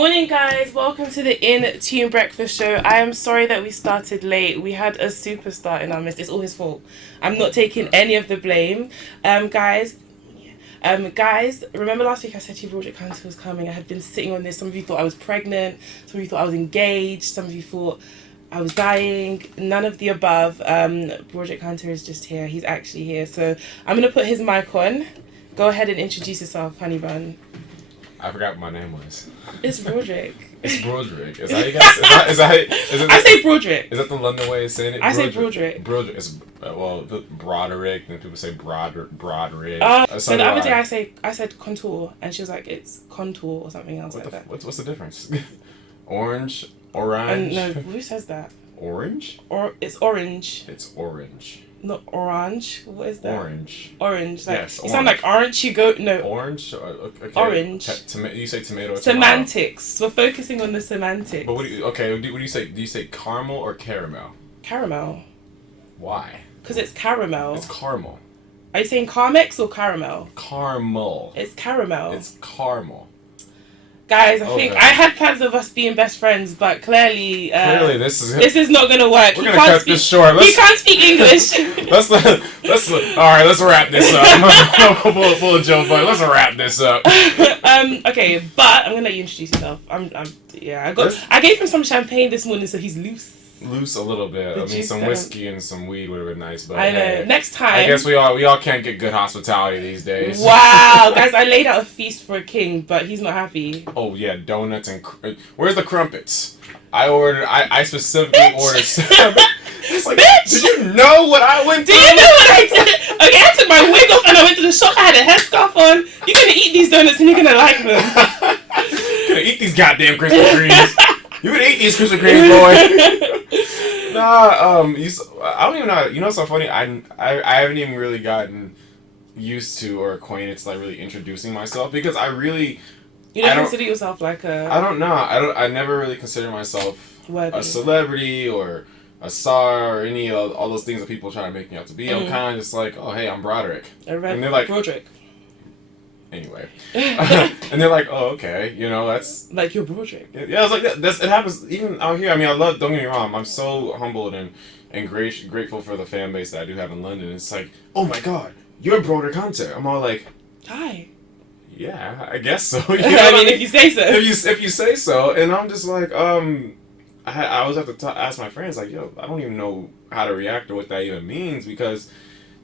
Morning, guys. Welcome to the In Tune Breakfast Show. I am sorry that we started late. We had a superstar in our midst. It's all his fault. I'm not taking any of the blame. Guys, remember last week I said to you Broderick Hunter was coming? I had been sitting on this. Some of you thought I was pregnant. Some of you thought I was engaged. Some of you thought I was dying. None of the above. Broderick Hunter is just here. He's actually here. So I'm going to put his mic on. Go ahead and introduce yourself, honey bun. I forgot what my name was. It's Broderick. It's Broderick. Is that how you guys? Is that I say Broderick. Is that the London way of saying it? I say Broderick. Broderick. It's Broderick. Then people say Broderick. So the other day I said contour, and she was like, it's contour or something else like that. What's the difference? Orange. No, who says that? Orange. It's orange. It's orange. Not orange. What is that? Orange. Orange. Like, yes, you sound like orange. You go no. Orange. Okay. Orange. You say tomato. Semantics. We're focusing on the semantics. But what do you say? Do you say caramel or caramel? Caramel. Why? Because it's caramel. It's caramel. Are you saying Carmex or caramel? Caramel. It's caramel. It's caramel. Guys, I think I had plans of us being best friends, but clearly this is not going to work. We're going to cut this short. He can't speak English. All right, let's wrap this up. We'll joke, but let's wrap this up. Okay, but I'm going to let you introduce yourself. I gave him some champagne this morning, so he's loose. Loose a little bit. I mean, some whiskey and some weed would have been nice, but I know. Hey, next time. I guess we all can't get good hospitality these days. Wow, guys! I laid out a feast for a king, but he's not happy. Oh yeah, donuts and where's the crumpets? I specifically ordered. It's like, bitch! Did you know what I went through? Do you know what I did? Okay, I took my wig off and I went to the shop. I had a headscarf on. You're gonna eat these donuts and you're gonna like them. You're gonna eat these goddamn Krispy Kremes. You're gonna eat these Krispy Kremes, boy. Nah, I don't even know. You know what's so funny? I haven't even really gotten used to or acquainted to like really introducing myself because I really. You don't consider yourself like a. I don't know. I never really consider myself a celebrity or a star or any of all those things that people try to make me out to be. I'm kind of just like, oh hey, I'm Broderick, and they're like Broderick. Anyway, and they're like, oh okay, that's like you're Broderick. Yeah, it's like that. It happens even out here. I mean, don't get me wrong. I'm so humbled and grateful for the fan base that I do have in London. It's like, oh my god, you're Broderick Hunter. I'm all like, hi. Yeah, I guess so. I mean, if you say so. If you say so, and I'm just like, I always have to ask my friends, like, yo, I don't even know how to react or what that even means because.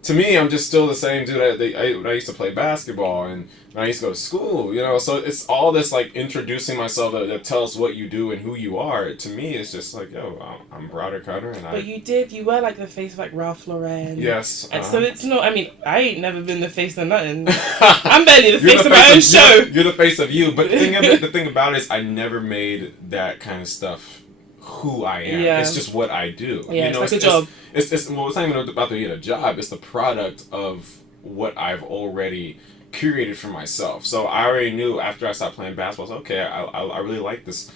To me, I'm just still the same dude when I used to play basketball and when I used to go to school, So it's all this, like, introducing myself that tells what you do and who you are. To me, it's just like, yo, I'm Broderick Hunter. But you were, like, the face of, like, Ralph Lauren. Yes. And so it's not, I mean, I ain't never been the face of nothing. I'm barely the face of my own show. You're the face of you. But the thing about it is I never made that kind of stuff who I am. Yeah. It's just what I do. Yeah, it's like a job. It's not even about to get a job. It's the product of what I've already curated for myself. So I already knew after I stopped playing basketball, I was okay, I really like this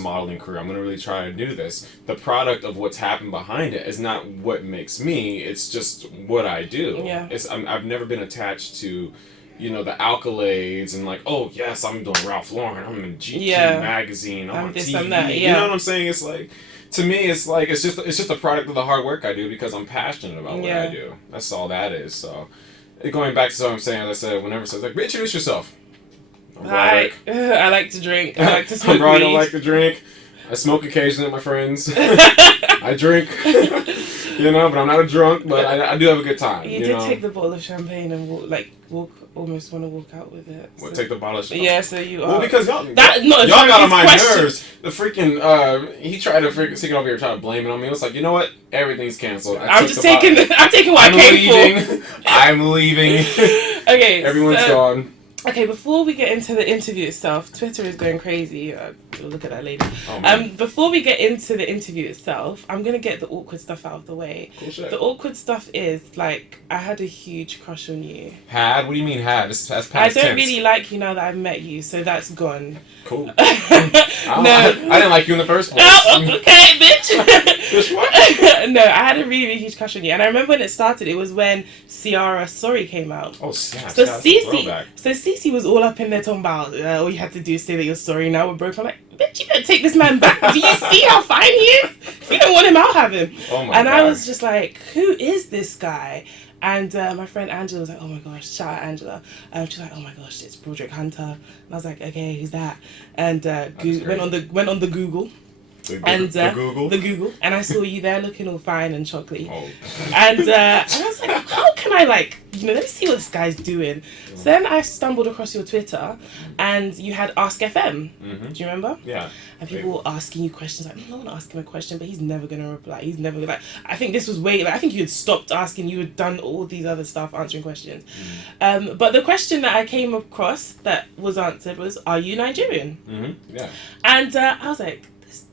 modeling career. I'm going to really try to do this. The product of what's happened behind it is not what makes me. It's just what I do. Yeah. I've never been attached to the accolades and like, oh yes, I'm doing Ralph Lauren, I'm in GQ magazine, I'm on TV. That, You know what I'm saying? It's like, to me, it's just a product of the hard work I do because I'm passionate about what I do. That's all that is. So, going back to what I'm saying, as I said, whenever someone's like, introduce yourself. Hi, I like to drink. I like to smoke weed. I like to drink. I smoke occasionally with my friends. I drink. But I'm not a drunk, but I do have a good time. You did take the bottle of champagne and almost want to walk out with it. We'll take the bottle of champagne. Yeah, so you are. Well, because y'all got on my nerves. The freaking, he tried to freaking over here trying to blame it on me. I was like, you know what? Everything's canceled. I'm taking what I came for. I'm leaving. Okay. Everyone's gone. Okay, before we get into the interview itself, Twitter is going crazy. We'll look at that later. Before we get into the interview itself, I'm going to get the awkward stuff out of the way. Cool shit. The awkward stuff is, like, I had a huge crush on you. Had? What do you mean had? That's past I don't tense. really like you now that I've met you, so that's gone. Cool. I didn't like you in the first place. Oh, okay, bitch. Bitch, what? No, I had a really, really huge crush on you. And I remember when it started, it was when Ciara Sorry came out. Oh, snap. So Cece Cece was all up in there talking about all you had to do is say that you're sorry now we're broke. I'm like, bitch, you better take this man back. Do you see how fine he is? If you don't want him, I'll have him. Oh my and God. I was just like, who is this guy? And my friend Angela was like, oh my gosh, shout out Angela. She's like, oh my gosh, it's Broderick Hunter. And I was like, okay, who's that? And went on the Google. The Google, and I saw you there looking all fine and chocolatey. And I was like, how can I let me see what this guy's doing. So then I stumbled across your Twitter, and you had Ask FM. Do you remember? Yeah. And people were asking you questions like, I want to ask him a question, but he's never gonna reply. He's never gonna I think this was I think you had stopped asking. You had done all these other stuff answering questions. But the question that I came across that was answered was, are you Nigerian? Yeah. And I was like,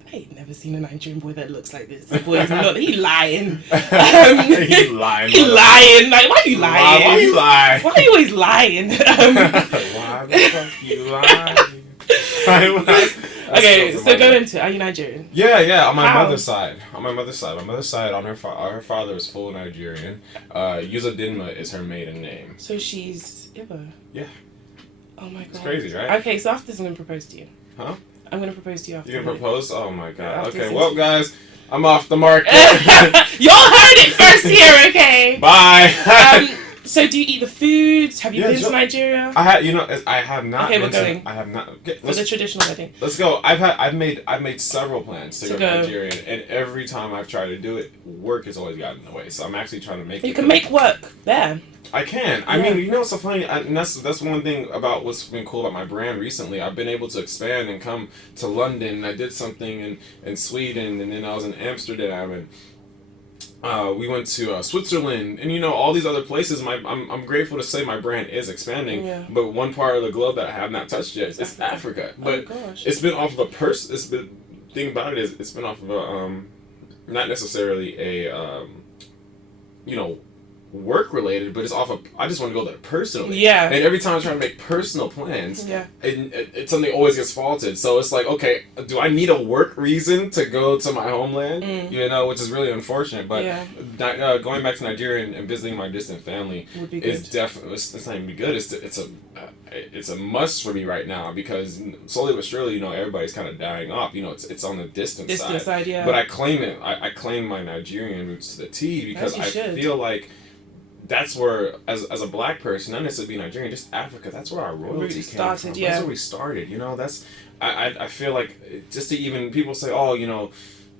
I ain't never seen a Nigerian boy that looks like this. The boy is not. He lying. He lying. He lying. Like, why are you lying? Why you lie? Why are you always lying? Why the fuck you lying? Okay, so go into. Are you Nigerian? Yeah. On my mother's side. On her father is full Nigerian. Yuzadinma is her maiden name. So she's Igbo. Yeah. Oh my god. It's crazy, right? Okay, so after this, I'm gonna propose to you. Huh? I'm gonna propose to you after. You're gonna propose? Oh my god. Yeah, okay, well guys, I'm off the market. Y'all heard it first here, okay? Bye. So do you eat the food? Have you been to Nigeria? I have not. Okay, we're going. I have not. For the traditional wedding. Let's go. I've made several plans to go Nigeria, and every time I've tried to do it, work has always gotten in the way. So I'm actually trying to make. You can make work there. I can. I mean, what's so funny, and that's one thing about what's been cool about my brand recently. I've been able to expand and come to London. I did something in Sweden, and then I was in Amsterdam, and we went to Switzerland, and all these other places. I'm grateful to say my brand is expanding. Yeah. But one part of the globe that I have not touched yet is Africa. But it's been off of a thing about it is it's been off of a not necessarily a work related, but it's off of I just want to go there personally. Yeah. And every time I'm trying to make personal plans, it's something always gets faulted. So it's like, okay, do I need a work reason to go to my homeland? Which is really unfortunate. But going back to Nigeria and visiting my distant family is definitely it's not even good. It's a must for me right now because slowly but surely, everybody's kind of dying off. It's on the distant side. Yeah. But I claim it. I claim my Nigerian roots to the T because I feel like that's where, as a black person, not necessarily being Nigerian, just Africa, that's where our royalty came from. Yeah. That's where we started. I feel like just to even people say, oh, you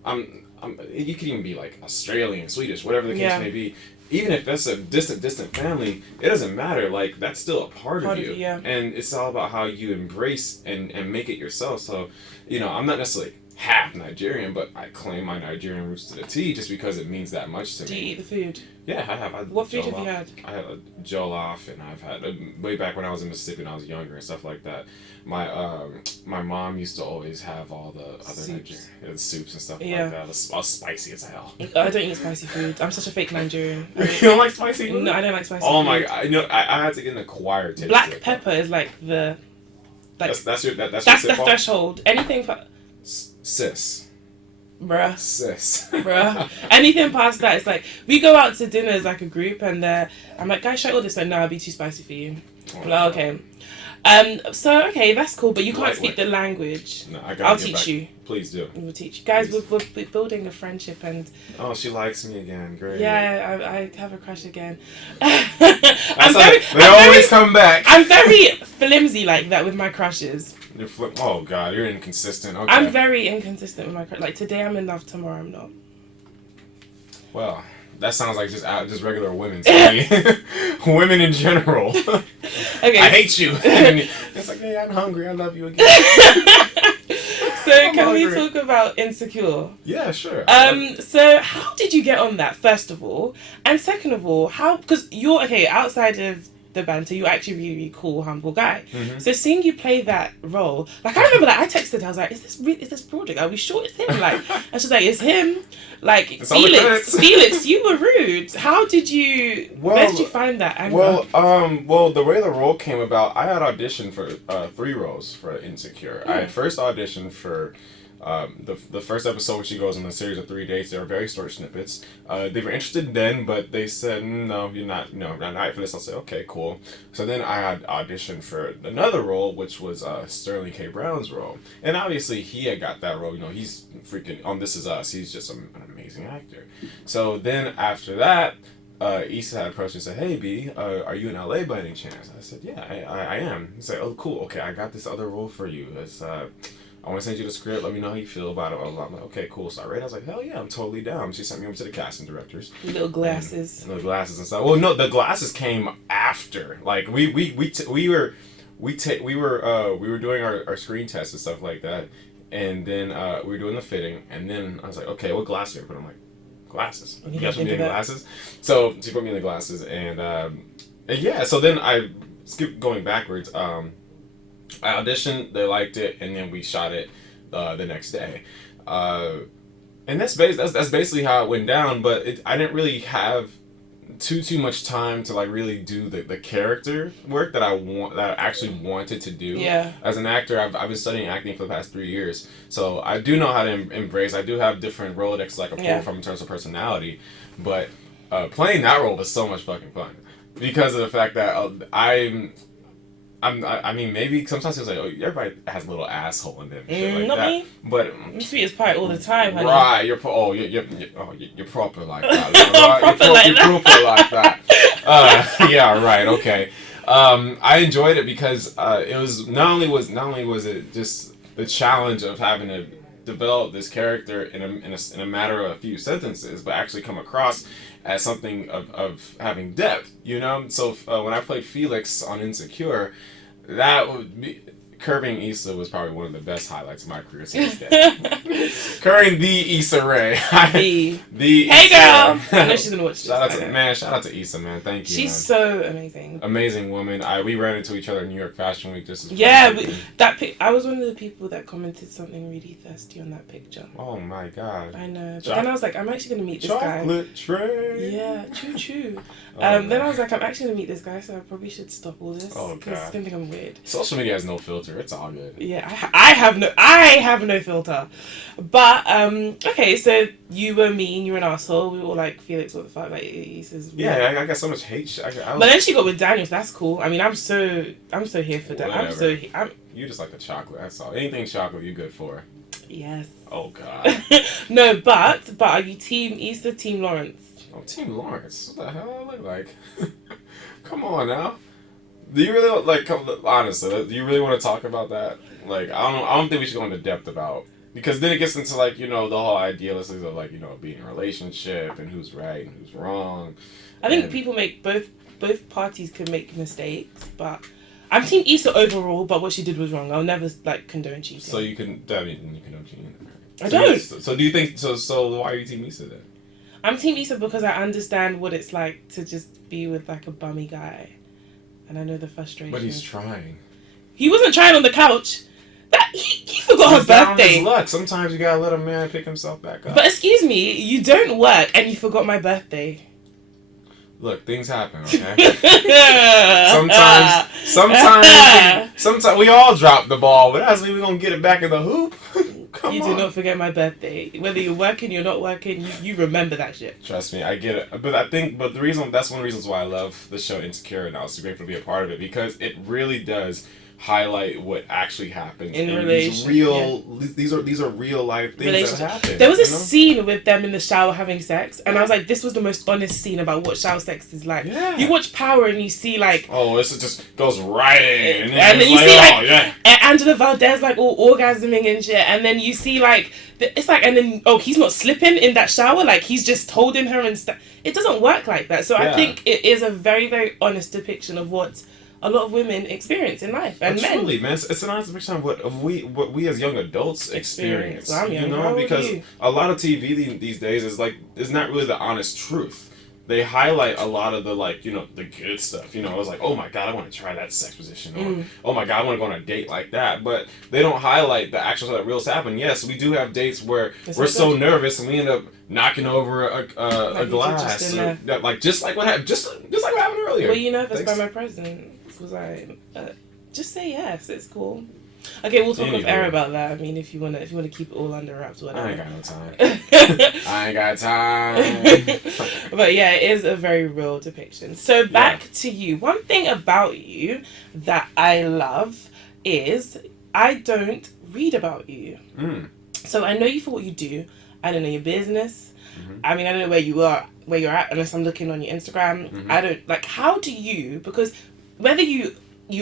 could even be like Australian, Swedish, whatever the case may be. Even if that's a distant family, it doesn't matter. Like, that's still a part of you. And it's all about how you embrace and make it yourself. So, I'm not necessarily half Nigerian, but I claim my Nigerian roots to the T just because it means that much to me. Do you eat the food? Yeah, I have. What food have you had? I had a jollof, and I've had way back when I was in Mississippi and I was younger and stuff like that. My mom used to always have all the other Nigerian soups and stuff like that. All spicy as hell. I don't eat spicy food. I'm such a fake Nigerian. You don't like spicy food? No, I don't like spicy food. Oh my god! I had to get an acquired taste. Black pepper is like the. That's the threshold. Anything. Sis. Bruh. Sis. Bruh. Anything past that, it's like, we go out to dinner as like a group and I'm like, guys, should I order this? Like, no, it'll be too spicy for you. I'm like, okay. So, okay, that's cool, but you can't speak the language. No, I'll teach you. Please do. We'll teach you. Guys, we're building a friendship and... Oh, she likes me again. Great. Yeah, I have a crush again. They always come back. I'm very flimsy like that with my crushes. Oh god, you're inconsistent. Okay. I'm very inconsistent with my crush. Like, today I'm in love, tomorrow I'm not. Well, that sounds like just regular women to me. Women in general. Okay. I hate you. It's like, hey, I'm hungry. I love you again. So can we talk about Insecure? Yeah, sure. So how did you get on that, first of all? And second of all, because you're, outside of the banter, you're actually a really, really cool, humble guy. Mm-hmm. So seeing you play that role, like I remember I texted her, I was like, is this Broderick? Are we sure it's him? Like, and she's like, it's him. Like, Felix, you were rude. How did you, where did you find that anger? Well, the way the role came about, I had auditioned for 3 roles for Insecure. I had first auditioned for The first episode, which she goes on a series of 3 dates, they were very short snippets. They were interested then, but they said, no, you're not, no, not right for this. I'll say, okay, cool. So then I had auditioned for another role, which was Sterling K. Brown's role. And obviously he had got that role. You know, he's freaking on This Is Us. He's just an amazing actor. So then after that, Issa had approached me and said, hey, B, are you in LA by any chance? I said, yeah, I am. He said, oh, cool. Okay, I got this other role for you. It's, I want to send you the script. Let me know how you feel about it. I'm like, okay, cool. So I read it. I was like, hell yeah, I'm totally down. She sent me over to the casting directors. Little glasses. And the glasses and stuff. Well, no, the glasses came after. Like we were doing our screen tests and stuff like that, and then we were doing the fitting, and then I was like, okay, what glasses are you put? I'm like, glasses. You guys put me in glasses. So she put me in the glasses, and yeah. So then I skipped going backwards. I auditioned, they liked it, and then we shot it the next day. And that's basically how it went down, but I didn't really have too much time to like really do the character work that I actually wanted to do. Yeah. As an actor, I've been studying acting for the past 3 years, so I do know how to embrace. I do have different Rolodex like I pull from in terms of personality, but playing that role was so much fucking fun because of the fact that I mean, maybe sometimes it's like, oh, everybody has a little asshole in them, shit like not that. me. But I'm sweet as pie all the time, honey. Right, you're proper like that. You're proper like that. Yeah, right, okay. I enjoyed it because it was not only was it just the challenge of having to develop this character in a matter of a few sentences, but actually come across as something of having depth, you know? So when I played Felix on Insecure, that would be... Curving Issa was probably one of the best highlights of my career since then. Curving the Issa Rae. the Hey Issa girl! Rae. I know she's gonna watch this. Shout out to Issa, man. Thank you. She's so amazing. Amazing woman. We ran into each other in New York Fashion Week just as I was one of the people that commented something really thirsty on that picture. Oh my god. I know. But then I was like, I'm actually gonna meet this guy. Chocolate tray. Yeah, choo. Then I was like, I'm actually gonna meet this guy, so I probably should stop all this. Oh god. Because it's gonna think I'm weird. Social media has no filter. It's all good. Yeah, I have no filter. But okay, so you were mean, you were an asshole. We were all like, Felix, what the fuck? Like, he says. Yeah, I got so much hate. But then she got with Daniel, so that's cool. I mean, I'm so here for that. You just like the chocolate. That's all. Anything chocolate, you're good for. Yes. Oh god. No, but are you team Issa, team Lawrence? Oh, team Lawrence. What the hell I look like? Come on now. Do you really honestly? Do you really want to talk about that? Like, I don't think we should go into depth about, because then it gets into like, you know, the whole idealisms of like, you know, being in a relationship and who's right and who's wrong. I think people make both parties can make mistakes, but I'm team Issa overall. But what she did was wrong. I'll never like condone cheating. So you condone cheating. I don't. So do you think so? So why are you team Issa then? I'm team Issa because I understand what it's like to just be with like a bummy guy. And I know the frustration. But he's trying. He wasn't trying on the couch. He forgot her birthday. Down his luck. Sometimes you gotta let a man pick himself back up. But excuse me, you don't work and you forgot my birthday. Look, things happen, okay? sometimes we all drop the ball, but as we gonna get it back in the hoop. You do not forget my birthday. Whether you're working, you're not working, you remember that shit. Trust me, I get it. But that's one of the reasons why I love the show Insecure, and I was super grateful to be a part of it, because it really does highlight what actually happens in relationships. These are real life things that happen. There was a scene with them in the shower having sex, and I was like, this was the most honest scene about what shower sex is like. Yeah. You watch Power and you see like, oh, this just goes right in, and then you see like Angela Valdez like all orgasming and shit, and then you see like it's like, and then he's not slipping in that shower, like he's just holding her and stuff. It doesn't work like that. So I think it is a very, very honest depiction of what a lot of women experience in life, and men. Truly, man, it's an honest depiction of what we as young adults experience. Well, you know, because a lot of TV these days is not really the honest truth. They highlight a lot of the the good stuff. You know, I was like, oh my god, I want to try that sex position, or oh my god, I want to go on a date like that. But they don't highlight the actual that real happen. Yes, we do have dates where we're so nervous and we end up knocking over a glass, just like what happened, just like what happened earlier. Were you nervous by my presence? Was I? Just say yes. It's cool. Okay, we'll talk off Anywho. air about that. I mean, if you wanna keep it all under wraps, whatever. I ain't got no time. I ain't got time. But yeah, it is a very real depiction. So back to you. One thing about you that I love is I don't read about you. So I know you for what you do. I don't know your business. I mean, I don't know where you're at, unless I'm looking on your Instagram. I don't, like, how do you, because whether you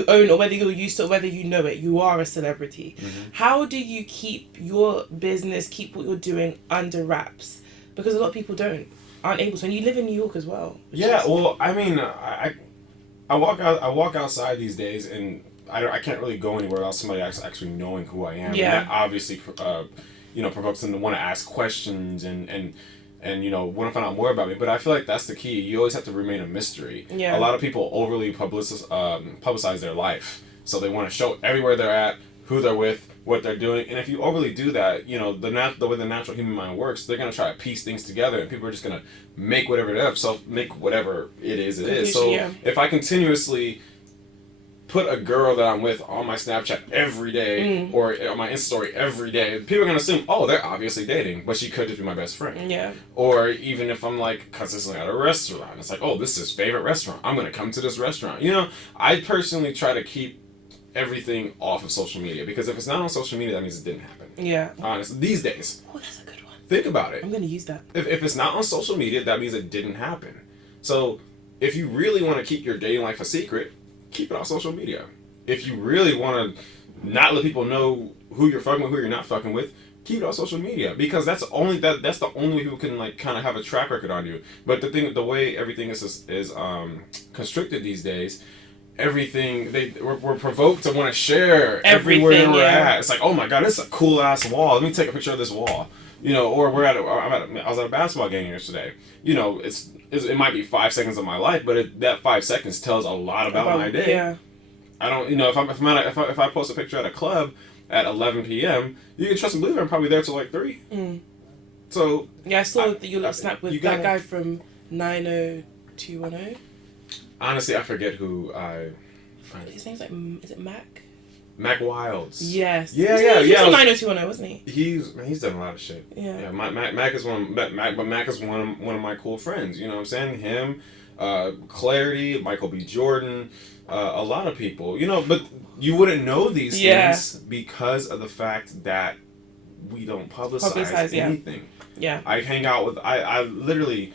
own or whether you're used to it or whether you know it, you are a celebrity. How do you keep your business, keep what you're doing under wraps? Because a lot of people aren't able to. And you live in New York as well. Yeah, well, I mean, I walk outside these days, and I can't really go anywhere without somebody actually knowing who I am. Yeah. And that obviously, provokes them to want to ask questions and want to find out more about me. But I feel like that's the key. You always have to remain a mystery. Yeah. A lot of people overly publicize their life, so they want to show everywhere they're at, who they're with, what they're doing. And if you overly do that, the way the natural human mind works, they're gonna try to piece things together, and people are just gonna make whatever it is. So if I continuously put a girl that I'm with on my Snapchat every day or on my Insta story every day, people are gonna assume, oh, they're obviously dating, but she could just be my best friend. Yeah. Or even if I'm like consistently at a restaurant, it's like, oh, this is his favorite restaurant, I'm gonna come to this restaurant. I personally try to keep everything off of social media, because if it's not on social media, that means it didn't happen. Yeah. Honestly, these days. Oh, that's a good one. Think about it. I'm gonna use that. If it's not on social media, that means it didn't happen. So if you really want to keep your dating life a secret, keep it on social media. If you really want to not let people know who you're fucking with, who you're not fucking with, keep it on social media, because that's the only way people can like kind of have a track record on you. But the way everything is constricted these days, we're provoked to want to share everywhere we're at. It's like, oh my god, this is a cool ass wall. Let me take a picture of this wall. Or I was at a basketball game yesterday. It might be 5 seconds of my life, but that 5 seconds tells a lot about my day. Yeah. I don't, if I post a picture at a club at 11 p.m., you can trust and believe I'm probably there till like 3. So yeah, I saw that you snap with that guy from 90210. Honestly, I forget who His name's like, is it Mac? Mac Wilds. Yes. Yeah. He was 90210, wasn't he? He's done a lot of shit. Yeah. Mac is Mac is one of my cool friends. You know what I'm saying? Him, Clarity, Michael B. Jordan, a lot of people. But you wouldn't know these things because of the fact that we don't publicize anything. Yeah. I hang out with I literally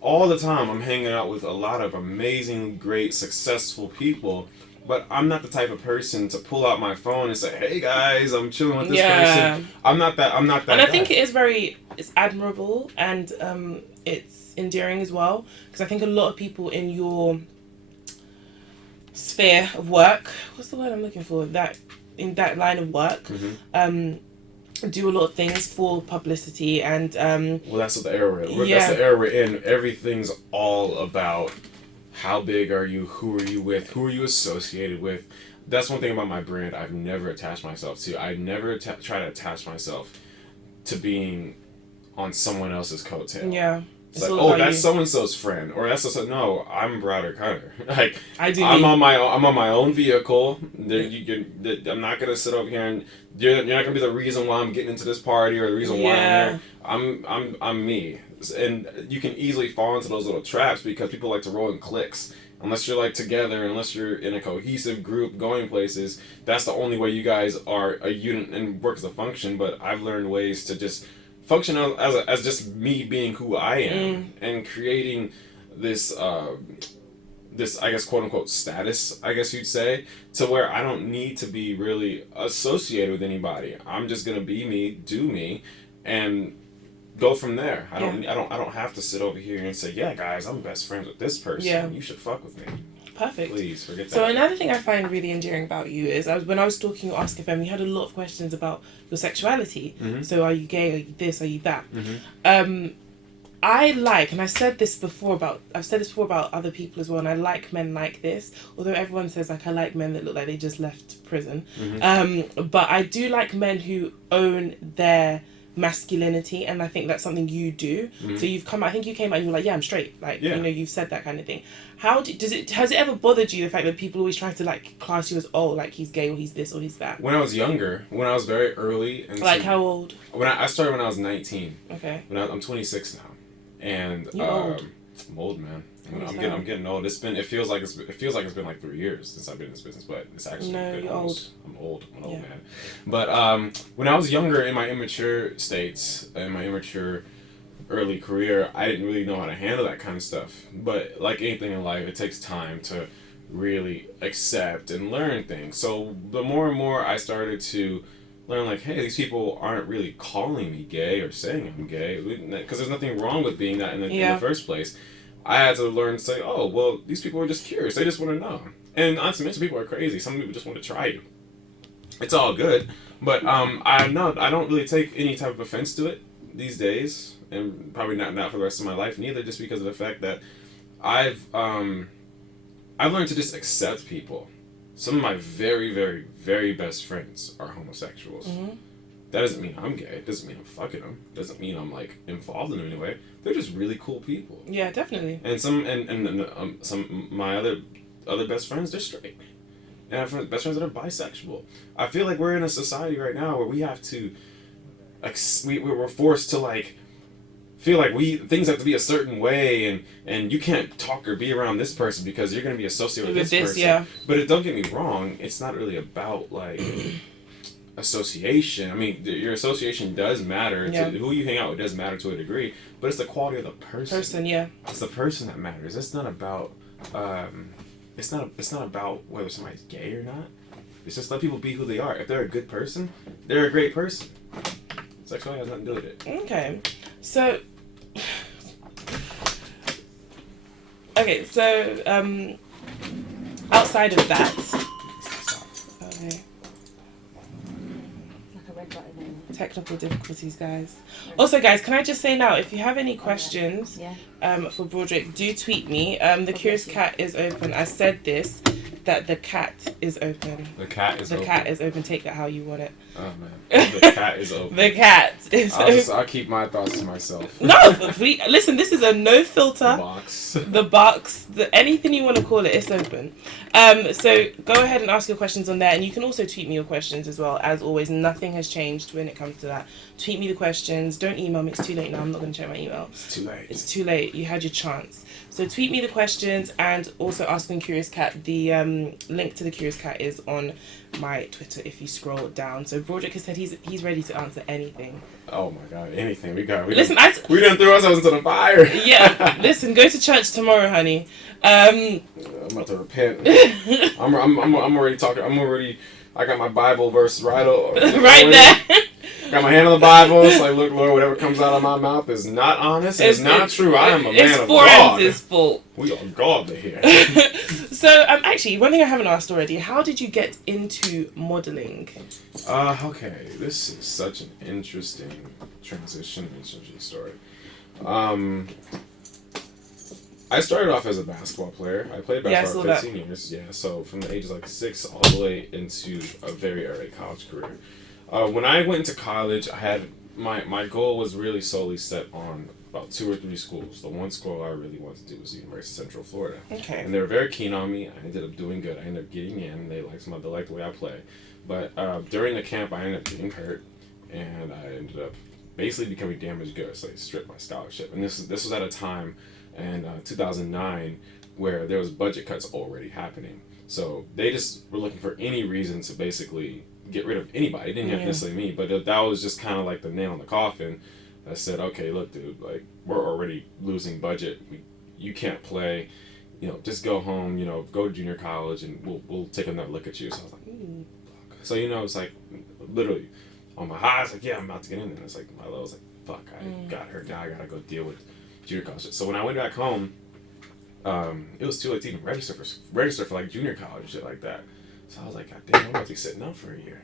all the time. I'm hanging out with a lot of amazing, great, successful people. But I'm not the type of person to pull out my phone and say, "Hey guys, I'm chilling with this person." I'm not that. And I think it's admirable and it's endearing as well, because I think a lot of people in your sphere of work, what's the word I'm looking for? In that line of work, do a lot of things for publicity and. Well, that's the era we're in. That's the era we're in. Everything's all about. How big are you? Who are you with? Who are you associated with? That's one thing about my brand I've never attached myself to. I never try to attach myself to being on someone else's coattail. Yeah. It's like, oh, that's so-and-so's friend. Or that's no, I'm Broderick Hunter. Like, I'm on my own vehicle. I'm not going to sit over here and you're not going to be the reason why I'm getting into this party or the reason why I'm here. I'm me. And you can easily fall into those little traps because people like to roll in cliques. Unless you're like together, unless you're in a cohesive group going places, that's the only way you guys are a unit and work as a function. But I've learned ways to just function as just me being who I am and creating this I guess quote unquote status, I guess you'd say, to where I don't need to be really associated with anybody. I'm just gonna be me, do me, and go from there. I don't have to sit over here and say, yeah guys, I'm best friends with this person. Yeah. You should fuck with me. Perfect. Please forget that. So another thing I find really endearing about you is when I was talking to Ask FM, you had a lot of questions about your sexuality. So are you gay? Are you this? Are you that? I like, and I've said this before about other people as well, and I like men like this. Although everyone says like I like men that look like they just left prison, but I do like men who own their masculinity, and I think that's something you do. So you've come, I think you came out and you were like, yeah, I'm straight, like, you know, you've said that kind of thing. Has it ever bothered you, the fact that people always try to like class you as, oh, like he's gay or he's this or he's that? When I was younger, when I was very early into, like how old? When I started when I was 19. Okay. I'm 26 now, and You're old. I'm old, man. I'm getting old. It feels like it's been like 3 years since I've been in this business, but it's actually been almost, old. I'm old. I'm an old man. But when I was younger, in my immature states, in my immature early career, I didn't really know how to handle that kind of stuff. But like anything in life, it takes time to really accept and learn things. So the more and more I started to learn, like, hey, these people aren't really calling me gay or saying I'm gay, because there's nothing wrong with being that in the first place. I had to learn to say, oh, well, these people are just curious. They just want to know. And not to mention, people are crazy. Some people just want to try you. It's all good. But I don't really take any type of offense to it these days. And probably not for the rest of my life neither, just because of the fact that I've learned to just accept people. Some of my very, very, very best friends are homosexuals. Mm-hmm. That doesn't mean I'm gay. It doesn't mean I'm fucking them. It doesn't mean I'm like involved in them in any way. They're just really cool people. Yeah, definitely. And some my other best friends, they're straight. And I have best friends that are bisexual. I feel like we're in a society right now where we have to, we're forced to like feel like things have to be a certain way, and you can't talk or be around this person because you're going to be associated with this person. Yeah. But don't get me wrong, it's not really about like association. I mean, your association does matter. To who you hang out with does matter to a degree, but it's the quality of the person. It's the person that matters. It's not about it's not about whether somebody's gay or not. It's just let people be who they are. If they're a good person, they're a great person. Sexuality has nothing to do with it. Okay. So outside of that, okay. Technical difficulties, guys. Also, guys, can I just say now, if you have any questions for Broderick, do tweet me. The Curious Cat is open. I said this, that the cat is open. The cat is open. The cat is open. Take that how you want it. Oh, man. The cat is open. The cat is open. I'll keep my thoughts to myself. No, listen, this is a no filter. The box. Anything you want to call it, it's open. So go ahead and ask your questions on there, and you can also tweet me your questions as well. As always, nothing has changed when it comes to that. Tweet me the questions. Don't email me. It's too late now. I'm not going to check my email. It's too late. It's too late. You had your chance. So tweet me the questions, and also ask the Curious Cat. The link to the Curious Cat is on my Twitter if you scroll down. So Broderick has said he's ready to answer anything. Oh my God, anything. We didn't throw ourselves into the fire. Yeah, listen, go to church tomorrow, honey. I'm about to repent. I'm already talking. I got my Bible verse right there. Got my hand on the Bible. It's like, look, Lord, whatever comes out of my mouth is not honest. It's not true. I am a man of God. It's Fourens' fault. We are God here. So, actually, one thing I haven't asked already: how did you get into modeling? Okay, this is such an interesting transition, interesting story. I started off as a basketball player. I played basketball for 15 years. Yeah, so from the ages like 6 all the way into a very early college career. When I went into college, I had my goal was really solely set on about 2 or 3 schools. The one school I really wanted to do was the University of Central Florida. Okay. And they were very keen on me. I ended up doing good. I ended up getting in. They liked the way I play. But during the camp, I ended up getting hurt, and I ended up basically becoming damaged goods. So they stripped my scholarship. And this was at a time in 2009 where there was budget cuts already happening. So they just were looking for any reason to basically get rid of anybody. It didn't have necessarily me, but that was just kind of like the nail in the coffin. I said, okay, look, dude, like, we're already losing budget. You can't play. Just go home. Go to junior college, and we'll take another look at you. So I was like, fuck. So it's like literally on my high, I was like, yeah, I'm about to get in there. It's like my low was like, fuck, I got hurt. Now I gotta go deal with junior college. So when I went back home, it was too late to even register for like junior college and shit like that. So I was like, God damn, I'm about to be sitting up for a year.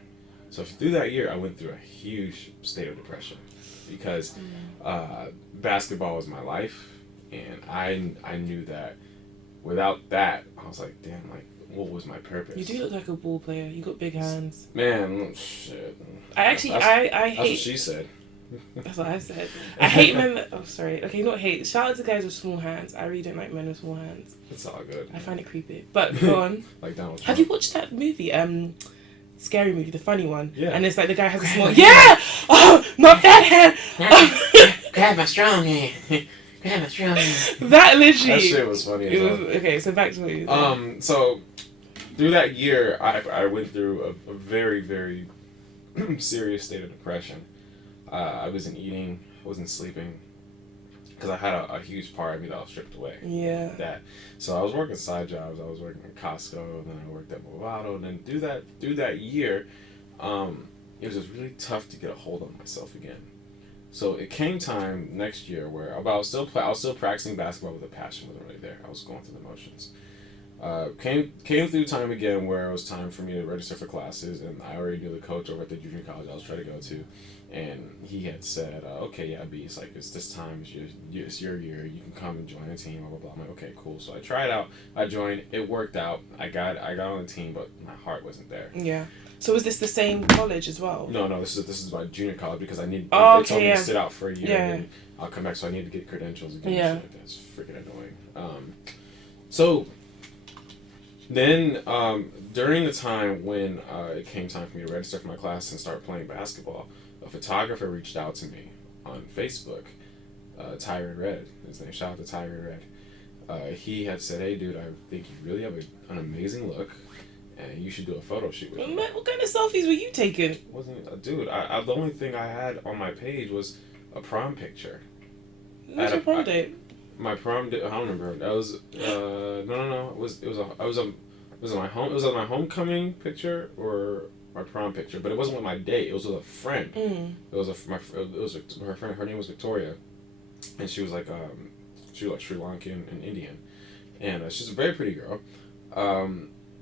So through that year, I went through a huge state of depression because basketball was my life, and I knew that without that, I was like, damn, like, what was my purpose? You do look like a ball player. You got big hands. Man, shit. I hate. That's what she said. That's what I said. I hate men that... Oh, sorry. Okay, not hate. Shout out to guys with small hands. I really don't like men with small hands. It's all good. I find it creepy. But go on. Like Donald Trump. Have you watched that movie? Scary movie, the funny one. Yeah. And it's like the guy has a small... Yeah! Oh, not that hand! Grab my strong hand. Grab my strong hand. That literally... That shit was funny as well. Okay, so back to what you said. So through that year, I went through a very, very serious state of depression. I wasn't eating, I wasn't sleeping, because I had a huge part of me that was stripped away. Yeah. So I was working side jobs. I was working at Costco, and then I worked at Movado, and then through that year, it was just really tough to get a hold on myself again. So it came time next year where I was still practicing basketball with a passion, wasn't really there. I was going through the motions. Came through time again where it was time for me to register for classes, and I already knew the coach over at the junior college I was trying to go to, and he had said, okay, yeah, B, it's like, it's this time, it's your year, you can come and join the team, blah, blah, blah. I'm like, okay, cool. So I tried out, I joined, it worked out, I got on the team, but my heart wasn't there. Yeah. So was this the same college as well? No, this is my junior college, because I need, they told me to sit out for a year, and then I'll come back, so I need to get credentials again. Yeah. That's freaking annoying. So then, during the time when it came time for me to register for my class and start playing basketball, a photographer reached out to me on Facebook, Tyron Red, his name, shout out to Tyron Red. He had said, hey dude, I think you really have an amazing look, and you should do a photo shoot with me. What kind of selfies were you taking? Dude, I the only thing I had on my page was a prom picture. What's your prom date? My prom date, I don't remember. That was no. It was on my homecoming picture or my prom picture, but it wasn't with my date. It was with a friend. It was her friend. Her name was Victoria, and she was like Sri Lankan and Indian, and she's a very pretty girl.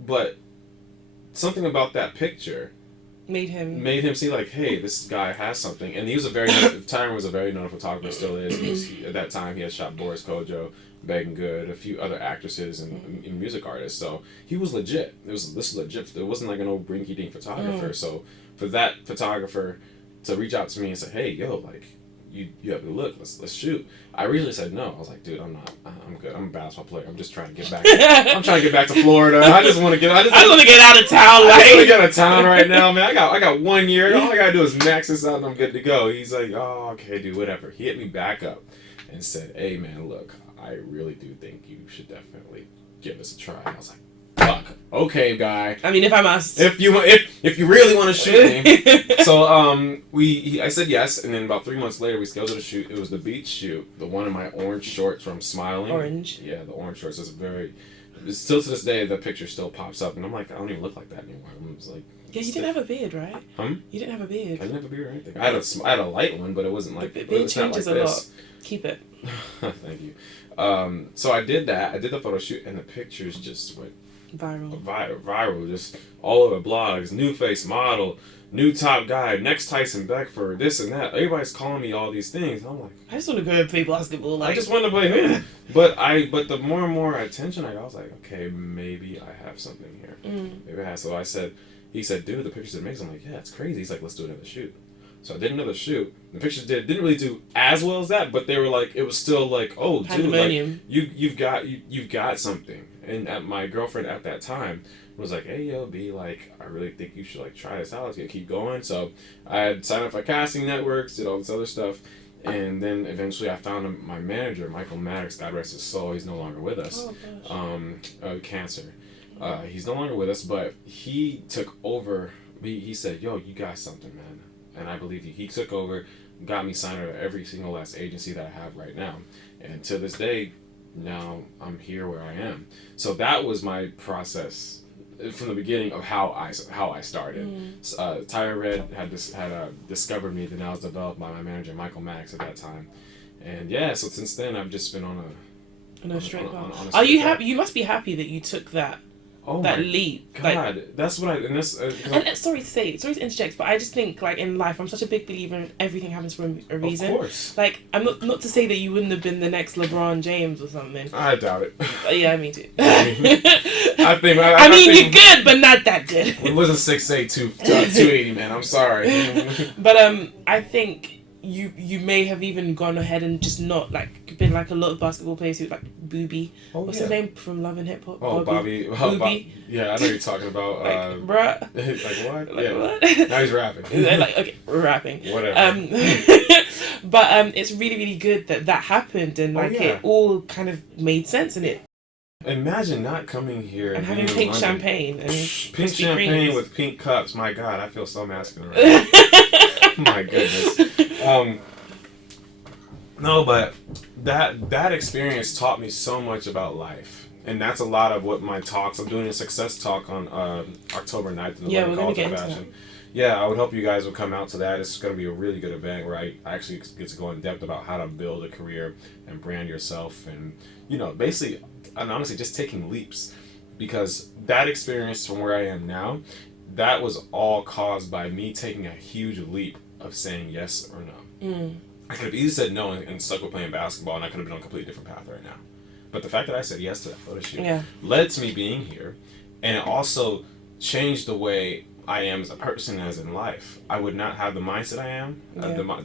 But something about that picture made him see like, hey, this guy has something. And he was Tyron was a very known photographer, still is. At that time, he had shot Boris Kodjoe, Megan Good, a few other actresses and music artists. So he was legit. This was legit. It wasn't like an old rinky-dink photographer. So for that photographer to reach out to me and say, hey, yo, like, you have a look, let's shoot. I originally said no. I was like, dude, I'm good. I'm a basketball player. I'm just trying to get back. I'm trying to get back to Florida. I just want to get out of town. I want to get out of town right now, man. I got 1 year. All I gotta do is max this out and I'm good to go. He's like, oh, okay, dude, whatever. He hit me back up and said, hey, man, look, I really do think you should definitely give this a try. And I was like, fuck, okay, guy. I mean, if I must. If you really want to shoot me. So I said yes, and then about 3 months later we scheduled a shoot. It was the beach shoot, the one in my orange shorts from Smiling. Orange. Yeah, the orange shorts is still to this day the picture still pops up, and I'm like, I don't even look like that anymore. I'm just like. Yeah, you didn't have a beard, right? You didn't have a beard. I didn't have a beard or anything. I had a light one, but it wasn't like. The beard changes a lot. Keep it. Thank you. So I did that. I did the photo shoot, and the pictures just went viral, just all over blogs. New face model, new top guy, next Tyson Beckford, this and that. Everybody's calling me all these things. I'm like, I just want to go and play basketball. Like, I just want to play hoop. But the more and more attention I got, I was like, okay, maybe I have something here. Maybe I have. So he said, dude, the pictures are amazing. I'm like, yeah, it's crazy. He's like, let's do another shoot. So I did another shoot. The pictures didn't really do as well as that, but they were like, it was still like, oh, dude, like, you've got something. And my girlfriend at that time was like, hey, yo, B, like, I really think you should, like, try this out. Let's keep going. So I had signed up for casting networks, did all this other stuff. And then eventually I found my manager, Michael Maddox, God rest his soul. He's no longer with us. Oh, gosh. Cancer. He's no longer with us, but he took over. He said, yo, you got something, man. And I believe he took over, got me signed up at every single last agency that I have right now. And to this day, now I'm here where I am. So that was my process from the beginning of how I started. Tyra Red had discovered me, then I was developed by my manager Michael Maddox at that time. And yeah, so since then I've just been on a straight path. Are you happy? You must be happy that you took that leap. God, like, that's what I... And sorry to interject, but I just think, like, in life, I'm such a big believer in everything happens for a reason. Of course. Like, I'm not to say that you wouldn't have been the next LeBron James or something. I doubt it. Yeah, me too. I mean, you're good, but not that good. It wasn't 6'8", 280, man. I'm sorry. But I think you may have even gone ahead and just not like been like a lot of basketball players who like Booby. What's his name from Love and Hip Hop? Oh, Bobby. Booby. Yeah, I know you're talking about. Like, bruh. Like what? Like yeah. what? Now he's rapping. Like, okay, we're rapping. Whatever. But it's really, really good that happened and like yeah. it all kind of made sense in it. Imagine not coming here And having being in pink London. champagne and Pink Krispy champagne Kremes. with pink cups. My God, I feel so masculine right now. My goodness. No, but that experience taught me so much about life. And that's a lot of what my talks. I'm doing a success talk on October 9th in the London College of Fashion. Yeah, I would hope you guys would come out to that. It's going to be a really good event where I actually get to go in depth about how to build a career and brand yourself and, you know, basically, and honestly, just taking leaps. Because that experience from where I am now, that was all caused by me taking a huge leap of saying yes or no. I could have easily said no and stuck with playing basketball, and I could have been on a completely different path right now. But the fact that I said yes to that photo shoot led to me being here, and it also changed the way I am as a person, as in life. I would not have the mindset I am, the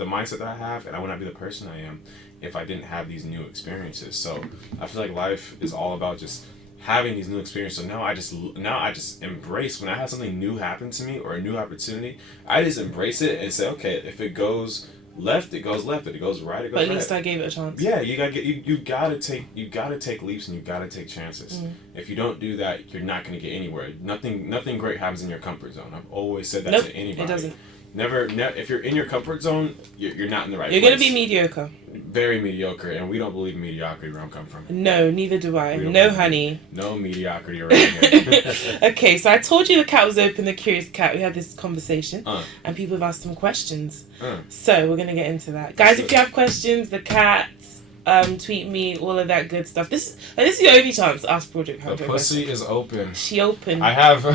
mindset that I have, and I would not be the person I am if I didn't have these new experiences. So I feel like life is all about just having these new experiences. So now I just embrace when I have something new happen to me or a new opportunity. I just embrace it and say, okay, if it goes left, it goes left. If it goes right, it goes right. But at least I gave it a chance. Yeah, you gotta take leaps and you gotta take chances. If you don't do that, you're not gonna get anywhere. Nothing great happens in your comfort zone. I've always said that to anybody. It doesn't. Never. If you're in your comfort zone, you're not in the right place. You're gonna be mediocre. Very mediocre, and we don't believe in mediocrity where I'm coming from. No, neither do I. No, honey. No mediocrity around here. Okay, so I told you the cat was open, the curious cat. We had this conversation, and people have asked some questions. So we're gonna get into that, guys. If you have questions, the cats, tweet me, all of that good stuff. This is your only chance to ask Broderick Hunter. The pussy is open. She open. I have my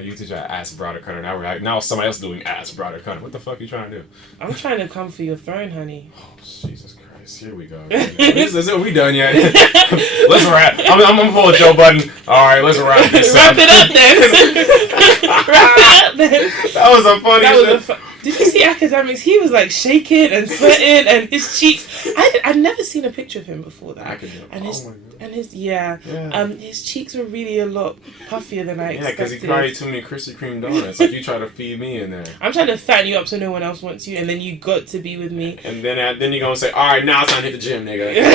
YouTube channel, Ask Broderick Hunter. Now somebody else doing Ask Broderick Hunter. What the fuck are you trying to do? I'm trying to come for your throne, honey. Oh, Jesus Christ. Here we go. Are we done yet? Let's wrap. I'm gonna pull a Joe Budden. Alright, let's wrap this up. Wrap it up then. Wrap it up then. That was a funny shit. Did you see Academics? He was like shaking and sweating, and his cheeks. I'd never seen a picture of him before that. His cheeks were really a lot puffier than I expected. Yeah, because he probably ate too many Krispy Kreme donuts. Like you try to feed me in there. I'm trying to fatten you up so no one else wants you, and then you got to be with me. And then you're gonna say, all right, now it's time to hit the gym, nigga.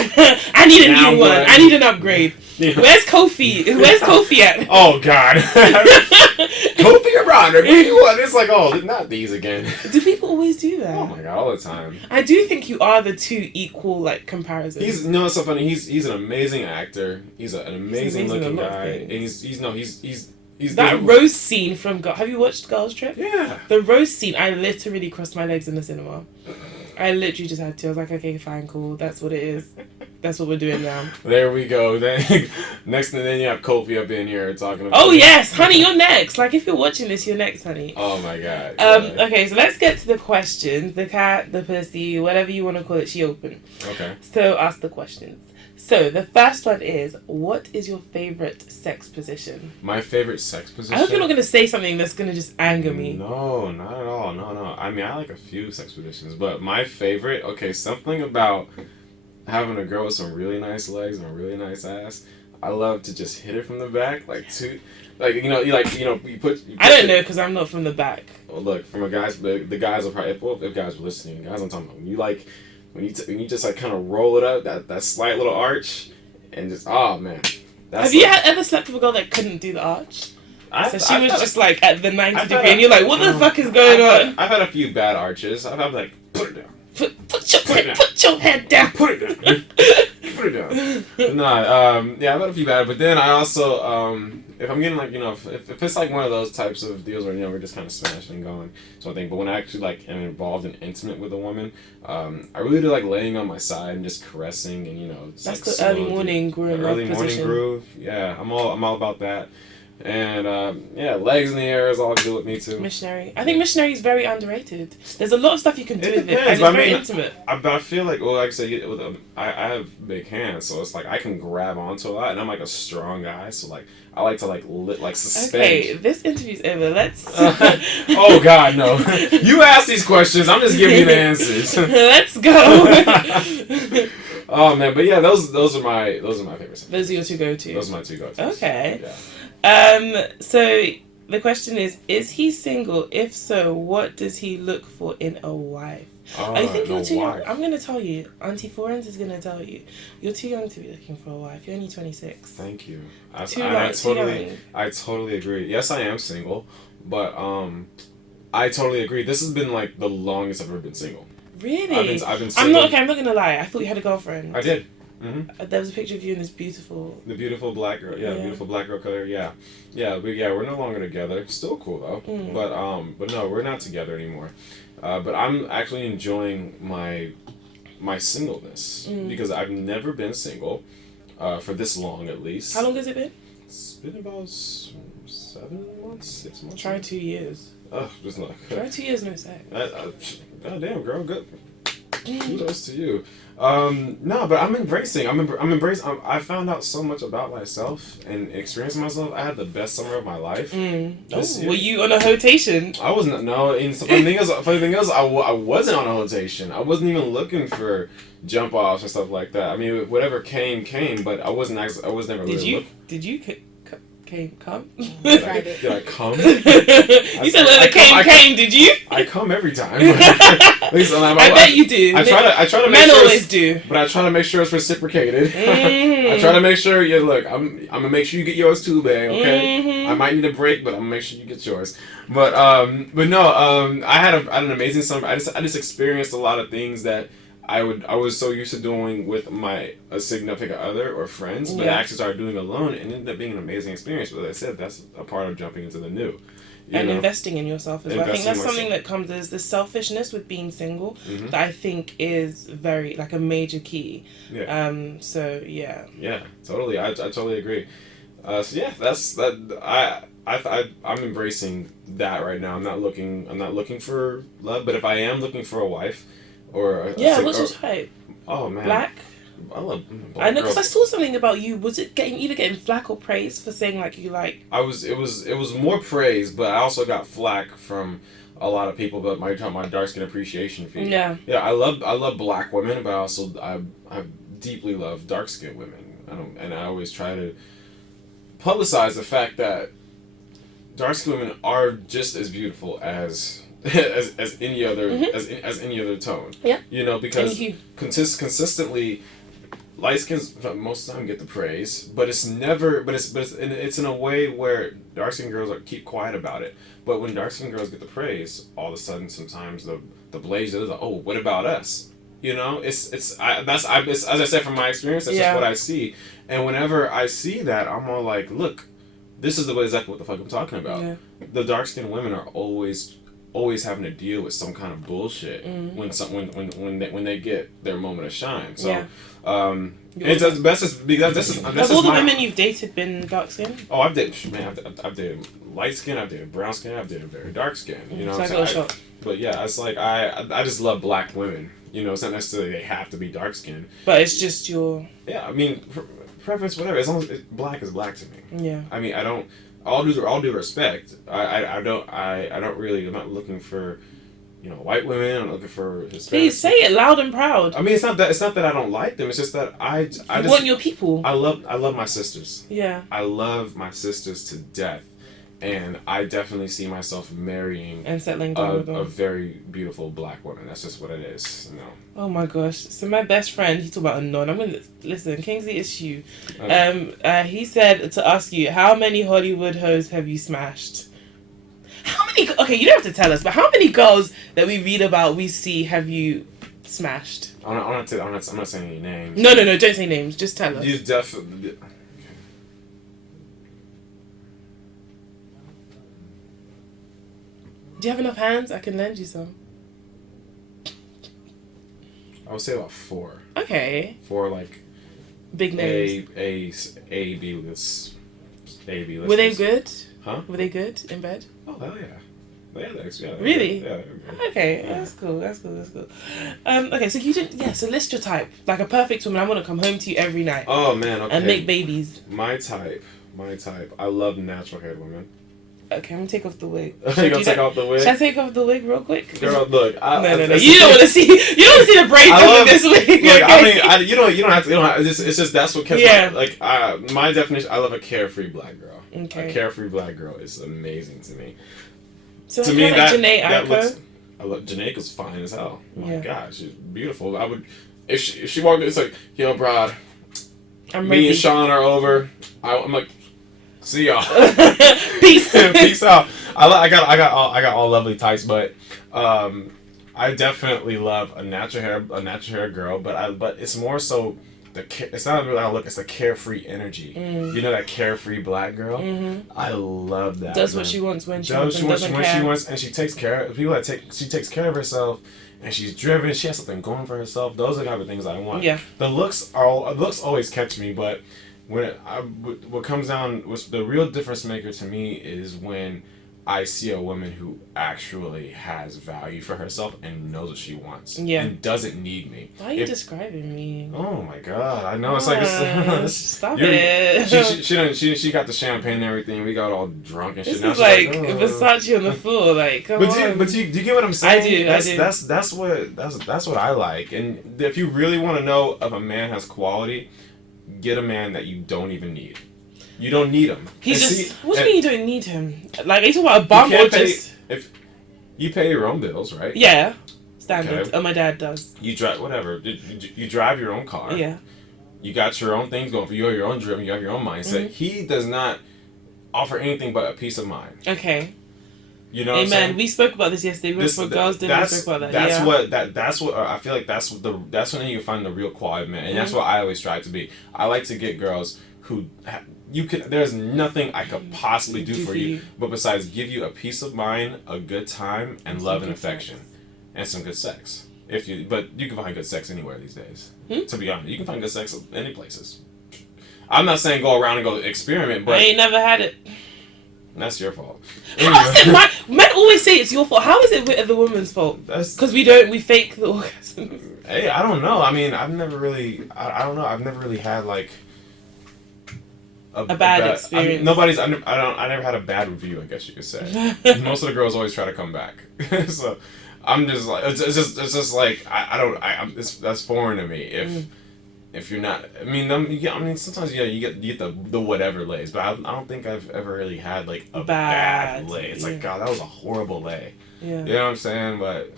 I need a new one. I need an upgrade. Yeah. Where's Kofi? Where's Kofi at? Oh God. Kofi or Broderick? It's like, oh, not these again. Do people always do that? Oh my God, all the time. I do think you are the two equal like comparisons. It's so funny. He's an amazing actor. He's an amazing looking guy, and he's that roast scene from have you watched Girls Trip? Yeah. The roast scene. I literally crossed my legs in the cinema. I literally just had to. I was like, okay, fine, cool. That's what it is. That's what we're doing now. There we go. Then next thing, then you have Kofi up in here talking about. Oh yes, honey, you're next. Like if you're watching this, you're next, honey. Oh my God. Okay, so let's get to the questions. The cat, the pussy, whatever you want to call it, she open. Okay. So ask the questions. So the first one is, what is your favorite sex position? My favorite sex position? I hope you're not going to say something that's going to just anger me. No, not at all. No. I mean, I like a few sex positions, but my favorite, something about having a girl with some really nice legs and a really nice ass. I love to just hit it from the back, you put. I don't know because I'm not from the back. Well, look, from a guys, the guys will probably, if guys are listening, guys I'm talking about, when you just like kind of roll it up, that slight little arch, and just, oh man. Have you ever slept with a girl that couldn't do the arch? So she was just like at the 90 degree, and you're like, what the fuck is going on? I've had a few bad arches. I've had like, put it down. Put your head down. Put it down. Put it down. I've had a few bad, but then I also, if I'm getting if it's like one of those types of deals where we're just kind of smashing and going, so I think. But when I actually am involved and intimate with a woman, I really do like laying on my side and just caressing and that's the early morning groove. Early morning groove. Yeah, I'm all about that. And yeah, legs in the air is all good with me too. Missionary. I think missionary is very underrated. There's a lot of stuff you can do It with it, and depends, it's but I very mean, intimate. But I feel like, well, like I said, I have big hands, so it's like I can grab onto a lot, and I'm like a strong guy, so like I like to like suspend. Okay, this interview's over. Let's. Oh God, no! You ask these questions, I'm just giving you the answers. Let's go. Oh man, but yeah, those are my favorites. Those are your two go-tos. Those are my two go-tos. Okay. Yeah. So the question is he single? If so, what does he look for in a wife? I think you're too young. I'm going to tell you. Auntie Fourens is going to tell you. You're too young to be looking for a wife. You're only 26. Thank you. Too young. I totally agree. Yes, I am single, but I totally agree. This has been like the longest I've ever been single. Really? I've been single. I'm not going to lie. I thought you had a girlfriend. I did. Mm-hmm. There was a picture of you in this beautiful... The beautiful black girl. Yeah, the beautiful black girl color. Yeah. Yeah, we're no longer together. Still cool though. But no, we're not together anymore. But I'm actually enjoying my singleness because I've never been single for this long at least. How long has it been? It's been about 7 months, 6 months. Try 2 years. Oh, just not. Try 2 years, no sex. God damn, girl, good. Kudos to you. No, but I'm embracing. I found out so much about myself and experiencing myself. I had the best summer of my life. Were you on a rotation? I wasn't. No, and funny thing is, I wasn't on a rotation. I wasn't even looking for jump offs and stuff like that. I mean, whatever came, but I wasn't. I was never. Did you come? Did I come? You said when it came. Did you? I come every time. I bet you do. I try to make men sure always do. But I try to make sure it's reciprocated. I try to make sure look. I'm gonna make sure you get yours too, babe. Okay. I might need a break, but I'm gonna make sure you get yours. But no. I had an amazing summer. I just experienced a lot of things that I was so used to doing with a significant other or friends, but I actually started doing alone, and it ended up being an amazing experience. But as I said, that's a part of jumping into the new. Investing in yourself as well. I think that's something that comes as the selfishness with being single that I think is very like a major key. Yeah. So yeah. Yeah, totally. I totally agree. So yeah, that's that. I'm embracing that right now. I'm not looking for love, but if I am looking for a wife. What's your type? Oh man, black. I love. I know because I saw something about you. Was it either getting flack or praise for saying like you like? It was more praise, but I also got flack from a lot of people. But my dark skin appreciation fee. Yeah. Yeah, I love black women, but I deeply love dark skinned women. I always try to publicize the fact that dark skinned women are just as beautiful as any other as any other tone. Yeah. Because consistently light skins most of the time get the praise, but it's never it's in a way where dark skinned girls keep quiet about it. But when dark skinned girls get the praise, all of a sudden sometimes the blaze is like, oh, what about us? As I said from my experience, that's just what I see. And whenever I see that, I'm all like, look, this is exactly what the fuck I'm talking about. Yeah. The dark skinned women are always having to deal with some kind of bullshit when they get their moment of shine. So it's best is because this is have all the women you've dated been dark skinned? Oh, I've dated light skin, I've dated brown skin, I've dated very dark skin. But yeah, it's like I just love black women. It's not necessarily they have to be dark skinned. But it's just your I mean preference, whatever. As long as black is black to me. Yeah. I mean, I don't. All due respect, I'm not looking for, white women. I'm looking for Hispanic. Please say it loud and proud. I mean, it's not that I don't like them. It's just that I just want your people. I love my sisters. Yeah. I love my sisters to death, and I definitely see myself marrying and settling down with them. A very beautiful black woman. That's just what it is. Oh my gosh! So my best friend, he talked about a non. I'm gonna listen. Kingsley, it's you. He said to ask you, how many Hollywood hoes have you smashed? How many? Okay, you don't have to tell us, but how many girls that we read about, we see, have you smashed? I'm not saying any names. No, don't say names. Just tell us. You definitely. Okay. Do you have enough hands? I can lend you some. I would say about 4. Okay. 4 like big names. A B list baby. Were they good? Huh? Were they good in bed? Oh hell yeah. Yeah. Really? Yeah. Okay, yeah. That's cool. Okay, so you didn't. Yeah, so list your type. Like a perfect woman. I want to come home to you every night. Oh man, okay. And make babies. My type. I love natural haired women. Okay, I'm gonna take off the wig. You gonna take off the wig? Should I take off the wig real quick? Girl, look. No. You don't want to see. You don't want to see the braids under this wig. Look, Okay? I mean, you don't have to. It's just that's what kept my definition. I love a carefree black girl. Okay. A carefree black girl is amazing to me. So to me, Janae that Aiko. looks. I love Janae is fine as hell. Oh my Yeah. God, she's beautiful. I would if she walked in, it's like, yo, Brad, I'm me ready. and Sean are over. I'm like, see y'all. Peace. Peace out. I got all lovely types, but I definitely love a natural hair girl, but it's more so it's not really how I look, it's the carefree energy. You know, that carefree black girl. Mm-hmm. I love that. Does what she wants when she wants. She wants, and she takes care of people. She takes care of herself, and she's driven. She has something going for herself. Those are the kind of things I want. Yeah. The looks always catch me, but what comes down, the real difference maker to me is when I see a woman who actually has value for herself and knows what she wants. Yeah. And doesn't need me. Why are you describing me? Oh my God! I know it's like stop it. She got the champagne and everything. We got all drunk and shit. This Now is she's like oh. Versace on the floor. Like, come on. Do you get what I'm saying? I do. That's what I like. And if you really want to know if a man has quality, get a man that you don't even need. You don't need him. What do you mean you don't need him? Like, are you talking about a bum or just... If you pay your own bills, right? Yeah. Standard. Okay. Oh, my dad does. You drive, whatever. You drive your own car. Yeah. You got your own things going for you. You're your own driven. You have your own mindset. Mm-hmm. He does not offer anything but a peace of mind. Okay. You know what I'm Amen. saying? We spoke about this yesterday. We went for girls' dinner. We spoke about that. That's what I feel like. That's when you find the real quality man, and that's what I always strive to be. I like to get girls who there's nothing I could possibly do for you, but besides give you a peace of mind, a good time, and love and affection, and some good sex. But you can find good sex anywhere these days. To be honest, you can find good sex any places. I'm not saying go around and go experiment, but I ain't never had it. That's your fault. How is it men always say it's your fault. How is it the woman's fault? Because we fake the orgasms. Hey, I don't know. I mean, I've never really, I don't know. I've never really had like a bad experience. I never had a bad review, I guess you could say. Most of the girls always try to come back. So I'm just like, it's just like, that's foreign to me. If you're not, sometimes you get the whatever lays, but I don't think I've ever really had like a bad lay. It's like, God, that was a horrible lay. Yeah. You know what I'm saying? But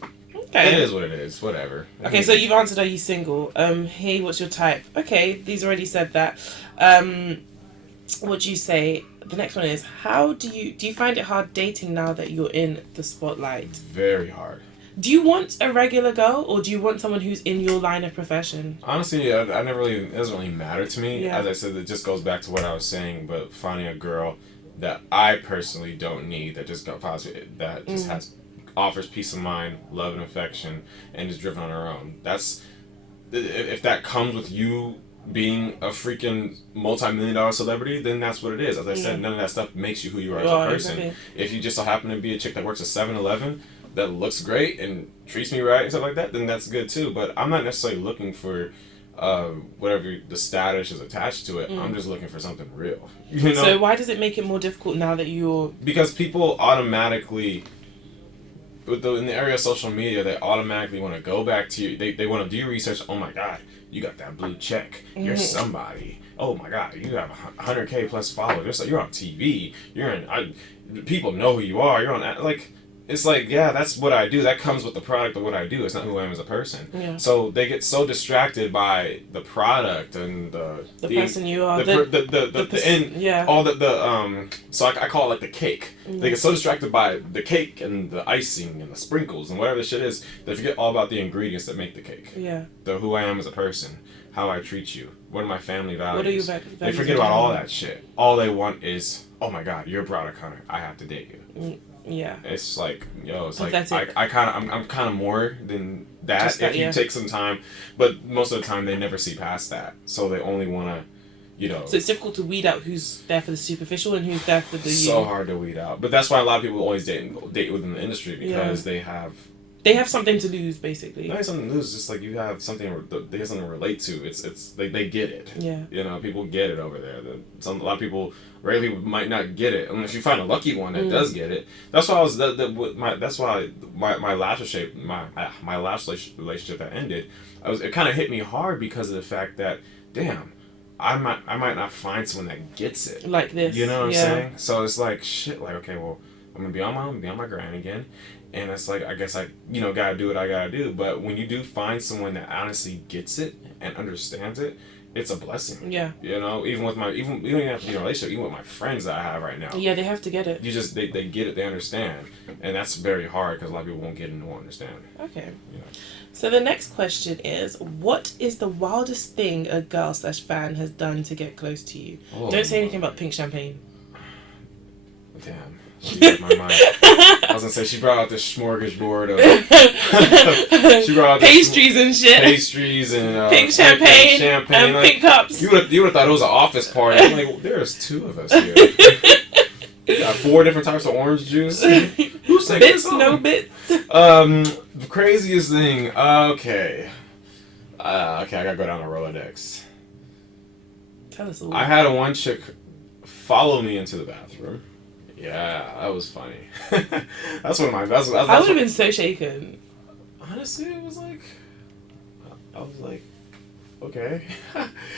it is what it is. Whatever. Okay, so you've answered, are you single? Hey, what's your type? Okay, these already said that. What do you say? The next one is, do you find it hard dating now that you're in the spotlight? Very hard. Do you want a regular girl, or do you want someone who's in your line of profession? Honestly, it doesn't really matter to me. Yeah. As I said, it just goes back to what I was saying, but finding a girl that I personally don't need, that just offers peace of mind, love and affection, and is driven on her own. If that comes with you being a freaking multi-million-dollar celebrity, then that's what it is. As I said, none of that stuff makes you who you are as a person. Exactly. If you just so happen to be a chick that works at 7-Eleven, that looks great and treats me right and stuff like that, then that's good too. But I'm not necessarily looking for whatever the status is attached to it. I'm just looking for something real. You know? So why does it make it more difficult now that you're... Because people automatically, in the area of social media, they automatically want to go back to you. They want to do research. Oh my God, you got that blue check. You're somebody. Oh my God, you have 100K plus followers. You're on TV. People know who you are. You're on, like... It's like, yeah, that's what I do. That comes with the product of what I do. It's not who I am as a person. Yeah. So they get so distracted by the product and the person you are. So I call it like the cake. They get so distracted by the cake and the icing and the sprinkles and whatever the shit is, they forget all about the ingredients that make the cake. Yeah. The who I am as a person, how I treat you, what are my family values. What are your values? They forget about all that shit. All they want is, oh my God, you're Broderick Hunter. I have to date you. Yeah, it's like, pathetic. I'm kind of more than that if you take some time, but most of the time they never see past that, so they only want to you know. So it's difficult to weed out who's there for the superficial and who's there for the so hard to weed out. But that's why a lot of people always date within the industry, because they have something to lose, basically. Not something to lose, just like you have something they have something to relate to. It's they get it. Yeah. You know, people get it over there. A lot of people, regular people might not get it unless you find a lucky one that does get it. That's why my last relationship that ended, it kind of hit me hard because of the fact that, damn, I might not find someone that gets it like this. You know what I'm saying? So it's like shit. Like, okay, well, I'm gonna be on my grind again. And it's like, I guess I, gotta do what I gotta do. But when you do find someone that honestly gets it and understands it, it's a blessing. Yeah. You know, even with you don't even have to be in a relationship, even with my friends that I have right now. Yeah, they have to get it. You just, they get it, they understand. And that's very hard because a lot of people won't get it and won't understand. Okay. Yeah. So the next question is, what is the wildest thing a girl/fan has done to get close to you? Oh, Don't say anything about pink champagne. Damn. She read my mind. I was gonna say she brought out this smorgasbord of she brought out pastries and shit. Pastries and pink champagne and like, pink cups. You would have thought it was an office party. I'm like, well, there's two of us here. We got 4 different types of orange juice. Who's taking bits, this on? no bits. The craziest thing. Okay, I gotta go down to Rolodex. Tell us all. I had one chick follow me into the bathroom. Yeah, that was funny. That's one of my best. I would have been so shaken. Honestly, it was like, I was like, okay.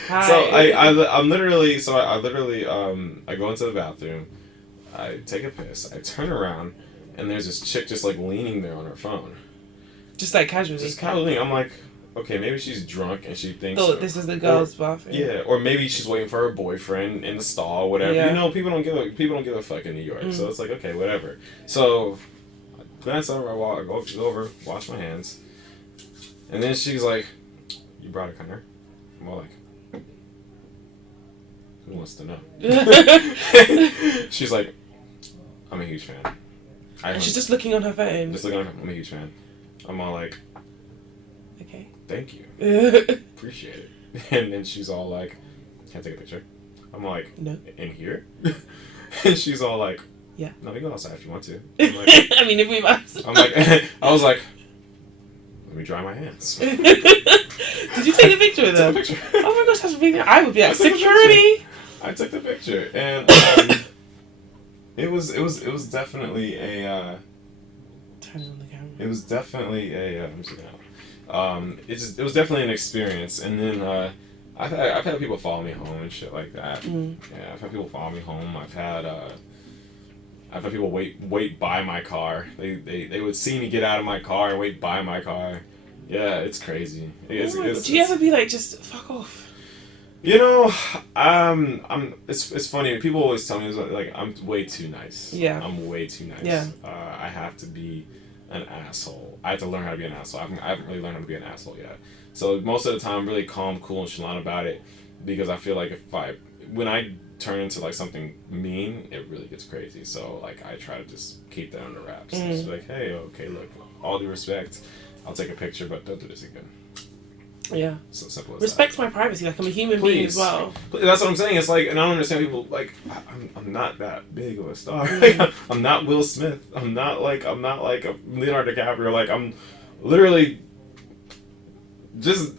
Hi. So I literally I go into the bathroom, I take a piss, I turn around, and there's this chick just like leaning there on her phone. Just like casually. Just casually. I'm like, okay, maybe she's drunk and she thinks. Oh, this is the girl's bathroom. Yeah, or maybe she's waiting for her boyfriend in the stall, whatever. Yeah. You know, people don't give a fuck in New York, so it's like, okay, whatever. So, I glance over, I go over, wash my hands, and then she's like, "You Broderick Hunter?" I'm all like, "Who wants to know?" She's like, "I'm a huge fan." And she's just looking on her phone. Just looking on her phone. I'm a huge fan. I'm all like, okay. Thank you. Appreciate it. And then she's all like, can I take a picture? I'm like, no. In here? And she's all like, yeah. No, we can go outside if you want to. I'm like, I mean, if we must. I'm like, I was like, let me dry my hands. Did you take a picture with her? I took a picture. Oh my gosh, that's a big. I would be like, security. I took the picture, and it was definitely a. Turn it on the camera. It was definitely a. Let me see now. It was definitely an experience, and then I've had people follow me home and shit like that. Mm. Yeah, I've had people follow me home. I've had people wait by my car. They would see me get out of my car and wait by my car. Yeah, it's crazy. Do you ever be like, just fuck off? You know, it's funny. People always tell me like I'm way too nice. Yeah. I'm way too nice. Yeah. I have to be an asshole. I have to learn how to be an asshole. I haven't really learned how to be an asshole yet. So most of the time, I'm really calm, cool, and chalant about it, because I feel like when I turn into like something mean, it really gets crazy. So like I try to just keep that under wraps. Just be like, hey, okay, look, all due respect, I'll take a picture, but don't do this again. Yeah. So simple as respect my privacy. Like I'm a human being as well. That's what I'm saying. It's like, and I don't understand people like I'm not that big of a star. Like, I'm not Will Smith. I'm not like a Leonardo DiCaprio. Like I'm literally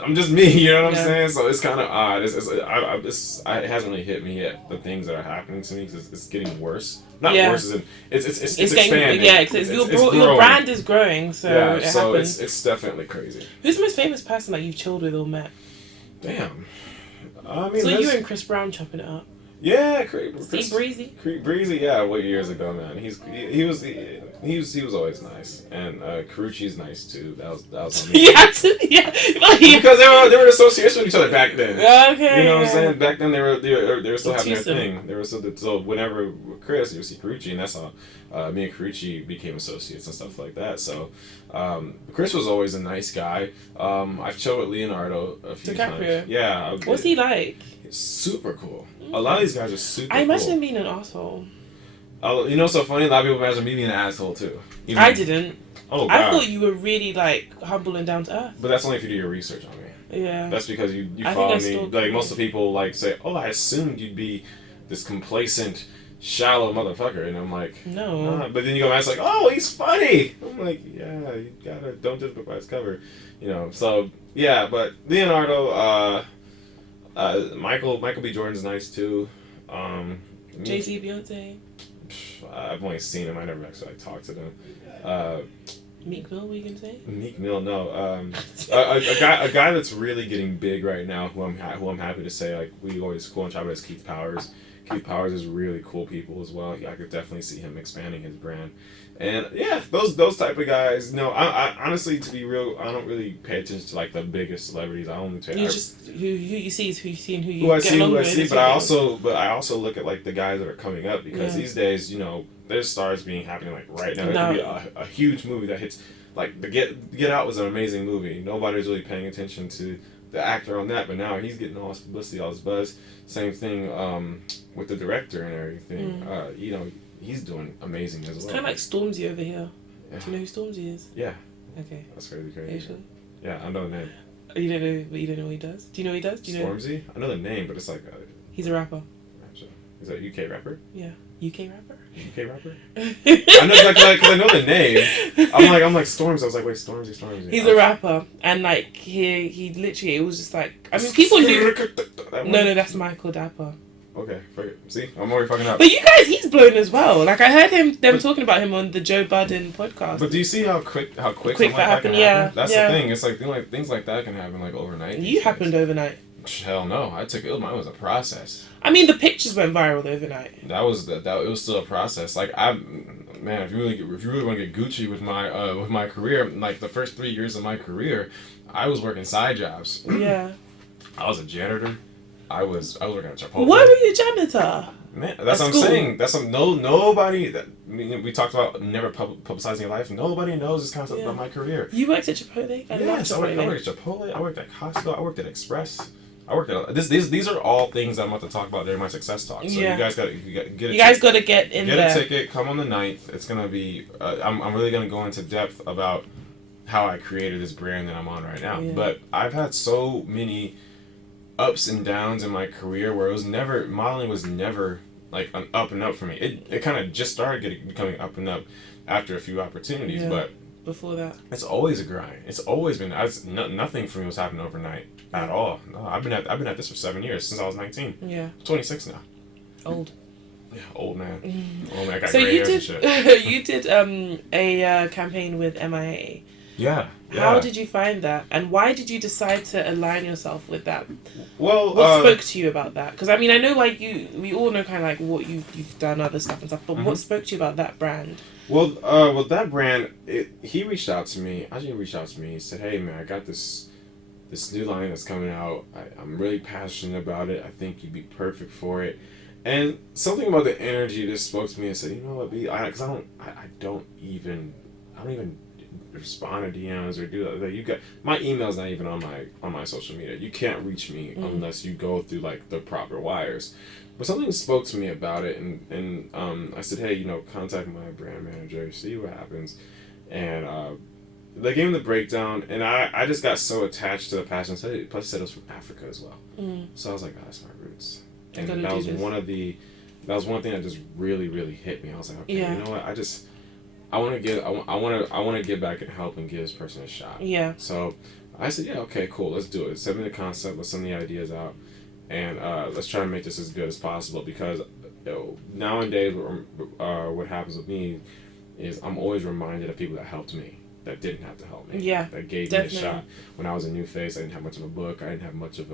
I'm just me. You know what I'm saying? So it's kind of odd. It hasn't really hit me yet, the things that are happening to me, because it's getting worse. Not worse, as in it's expanding. Yeah, because your brand is growing. So yeah, it so happens. it's definitely crazy. Who's the most famous person that you've chilled with or met? Damn. I mean, so you and Chris Brown chopping it up. Yeah, Breezy. Breezy, yeah. What years ago, man? He was always nice, and Carucci's nice too. That was on me. yeah. Because they were in association with each other back then. Okay. You know what I'm saying? Back then they were still having their thing. They were so whenever Chris, you would see Carucci, and that's how me and Carucci became associates and stuff like that. So Chris was always a nice guy. I've chilled with Leonardo a few times. Yeah. What's he like? He's super cool. A lot of these guys are super cool. I imagine him being an asshole. You know what's so funny? A lot of people imagine me being an asshole too. I didn't. Oh, God. I thought you were really like humble and down to earth. But that's only if you do your research on me. Yeah. That's because you I follow think I me. stalk Like you. most of the people like say, "Oh, I assumed you'd be this complacent, shallow motherfucker," and I'm like, No. nah. But then you go back, it's like, "Oh, he's funny." I'm like, "Yeah, you gotta don't judge book by its cover," you know. So yeah, but Leonardo, Michael B. Jordan's nice too. Jay-Z, Beyonce, I've only seen him. I never actually like talked to them. Meek Mill. What are you gonna say? Meek Mill, no. A guy that's really getting big right now, who I'm happy to say, like we always cool and chat about, is Keith Powers. Keith Powers is really cool people as well. I could definitely see him expanding his brand, and yeah, those type of guys. No, I honestly, to be real, I don't really pay attention to like the biggest celebrities. I only pay. You just who you see is who you see and who you who I get see, along who I with. see, is but who I you- also look at like the guys that are coming up, because Yeah. these days, you know, there's stars being happening like right now. It No. could be a huge movie that hits. Like the Get Out was an amazing movie. Nobody's really paying attention to the actor on that, but now he's getting all this publicity, all this buzz. Same thing with the director and everything. You know, he's doing amazing as It's well. kind of like Stormzy over here. Yeah. Do you know who Stormzy is? Yeah, Okay. that's crazy. Are you sure? Yeah, I know the name. You don't know, but you don't know what he does. Do you know what he does? Do you know? Stormzy. I know the name, but it's like He's a rapper. is that a UK rapper? Yeah. UK rapper. UK rapper? I know, like, cause I know the name. I'm like Storms. I was like, wait, Stormzy. He's a rapper, and like he literally, it was just like, I mean, people knew. No, that's Michael Dapper. Okay, fuck it. See, I'm already fucking up. But you guys, he's blown as well. Like I heard them talking about him on the Joe Budden podcast. But do you see how quick something that like that happened? can happen? Yeah, That's yeah. the thing. It's like things like that can happen like overnight. You happened overnight. Hell no! I took it. Mine was a process. I mean, the pictures went viral overnight. That it was still a process. Like man, if you really want to get Gucci with my career, like the first 3 years of my career, I was working side jobs. Yeah. I was a janitor. I was working at Chipotle. Why were you a janitor? Man, that's what I'm school. saying. That's what nobody. We talked about never publicizing your life. Nobody knows this concept about my career. You worked at Chipotle? I love Yes, I Chipotle. worked at Chipotle. I worked at Costco. I worked at Express. I worked at these are all things I'm about to talk about during my success talk. So Yeah. you guys got to get a You guys got to get in get there. a ticket. Come on the 9th. It's gonna be. I'm really gonna go into depth about how I created this brand that I'm on right now. Yeah. But I've had so many ups and downs in my career where modeling was never like an up and up for me. It kind of just started becoming up and up after a few opportunities, Yeah. but Before that. it's always a grind. It's always been. Nothing for me was happening overnight at all. No, I've been at this for 7 years, since I was 19. Yeah. I'm 26 now. Old. Yeah, old man. Old man. I got So gray you hairs and did shit. you did a campaign with MIA. Yeah. How did you find that, and why did you decide to align yourself with that? Well, What spoke to you about that? Because I mean, I know like we all know kind of like what you've done, other stuff and stuff. But what spoke to you about that brand? Well, that brand, he reached out to me. Ajay reached out to me. He said, "Hey man, I got this new line that's coming out. I'm really passionate about it. I think you'd be perfect for it." And something about the energy just spoke to me and said, "You know what, B? Because I don't even respond to DMs or do that. You got my email's not even on my social media. You can't reach me unless you go through like the proper wires." But something spoke to me about it, and I said, "Hey, contact my brand manager, see what happens." And they gave me the breakdown, and I just got so attached to the passion. Plus, he said it was from Africa as well. So I was like, "Oh, that's my roots." And that was one thing that just really, really hit me. I was like, "Okay, you know what? I want to get back and help and give this person a shot." Yeah. So I said, "Yeah, okay, cool, let's do it. Send me the concept, let's send the ideas out, and let's try to make this as good as possible." Because nowadays, what happens with me is I'm always reminded of people that helped me, that didn't have to help me. Yeah, That gave definitely. me a shot. When I was a new face, I didn't have much of a book. I didn't have much of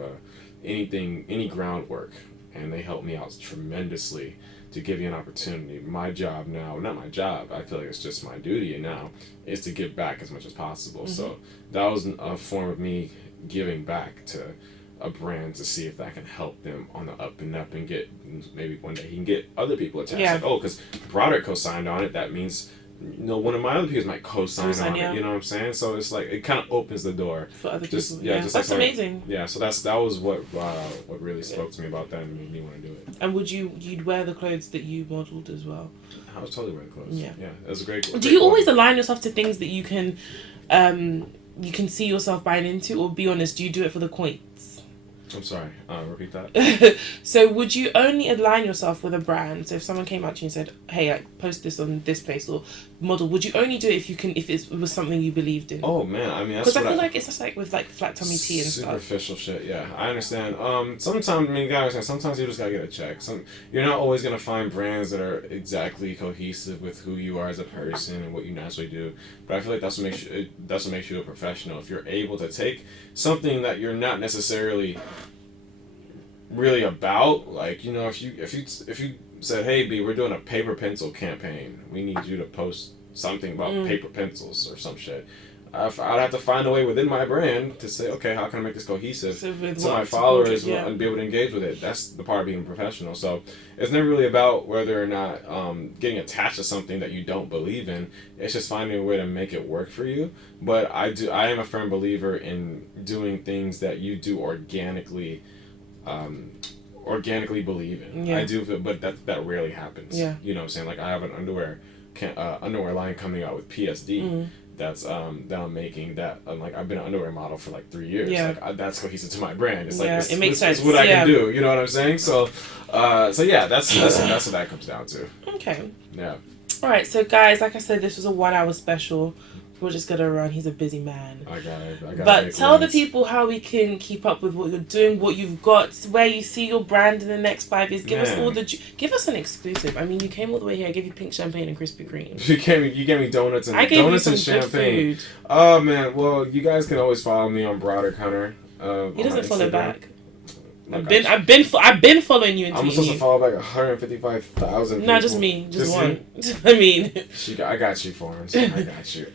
any groundwork, and they helped me out tremendously to give you an opportunity. My job now, not my job, I feel like it's just my duty now, is to give back as much as possible. So that was a form of me giving back to a brand to see if that can help them on the up and up and get, maybe one day he can get other people attached. Yeah. Like, because Broderick co-signed on it, that means one of my other peers might co-sign on yeah. it, you know what I'm saying? So it's like, it kind of opens the door. For other Just- people. yeah, Yeah, just that's like amazing. Yeah, so that was what really spoke to me about that and made me want to do it. And you'd wear the clothes that you modeled as well? I was totally wearing clothes. Yeah. Yeah, it was a great. Do you always align yourself to things that you can you can see yourself buying into, or be honest, do you do it for the coins? I'm sorry. Repeat that. So would you only align yourself with a brand? So if someone came up to you and said, "Hey, like, post this on this place or model," would you only do it if it was something you believed in? Oh man, I mean, that's because I feel like it's just like with like flat tummy tea and stuff. Superficial shit. Yeah, I understand. Sometimes I mean, you gotta understand. Sometimes you just gotta get a check. You're not always gonna find brands that are exactly cohesive with who you are as a person and what you naturally do. But I feel like that's what makes you a professional. If you're able to take something that you're not necessarily really about, like, you know, if you said, "Hey B, we're doing a paper pencil campaign, we need you to post something about paper pencils or some shit," I'd have to find a way within my brand to say, okay, how can I make this cohesive so my followers and be able to engage with it. That's the part of being professional. So it's never really about whether or not getting attached to something that you don't believe in. It's just finding a way to make it work for you. But I am a firm believer in doing things that you do organically believe in. I do, but that rarely happens. You know what I'm saying? Like, I have an underwear line coming out with PSD that's that I'm making, that like, I've been an underwear model for like 3 years. Like, that's cohesive to my brand. It's like it makes sense. It's what I can do. You know what I'm saying? So yeah, that's what that comes down to. Okay. Yeah. All right, so guys, like I said, this was a 1 hour special. We're just gonna run. He's a busy man. I got it. But tell the people how we can keep up with what you're doing, what you've got, where you see your brand in the next 5 years. Give us an exclusive. I mean, you came all the way here. I gave you pink champagne and Krispy Kreme. You gave me donuts and champagne. Good food. Oh man, well, you guys can always follow me on Broderick Hunter. He doesn't follow back. I've been following you. I'm supposed to follow back 155,000 people. No, just me, just one. I mean, I got you, Fourens. I got you.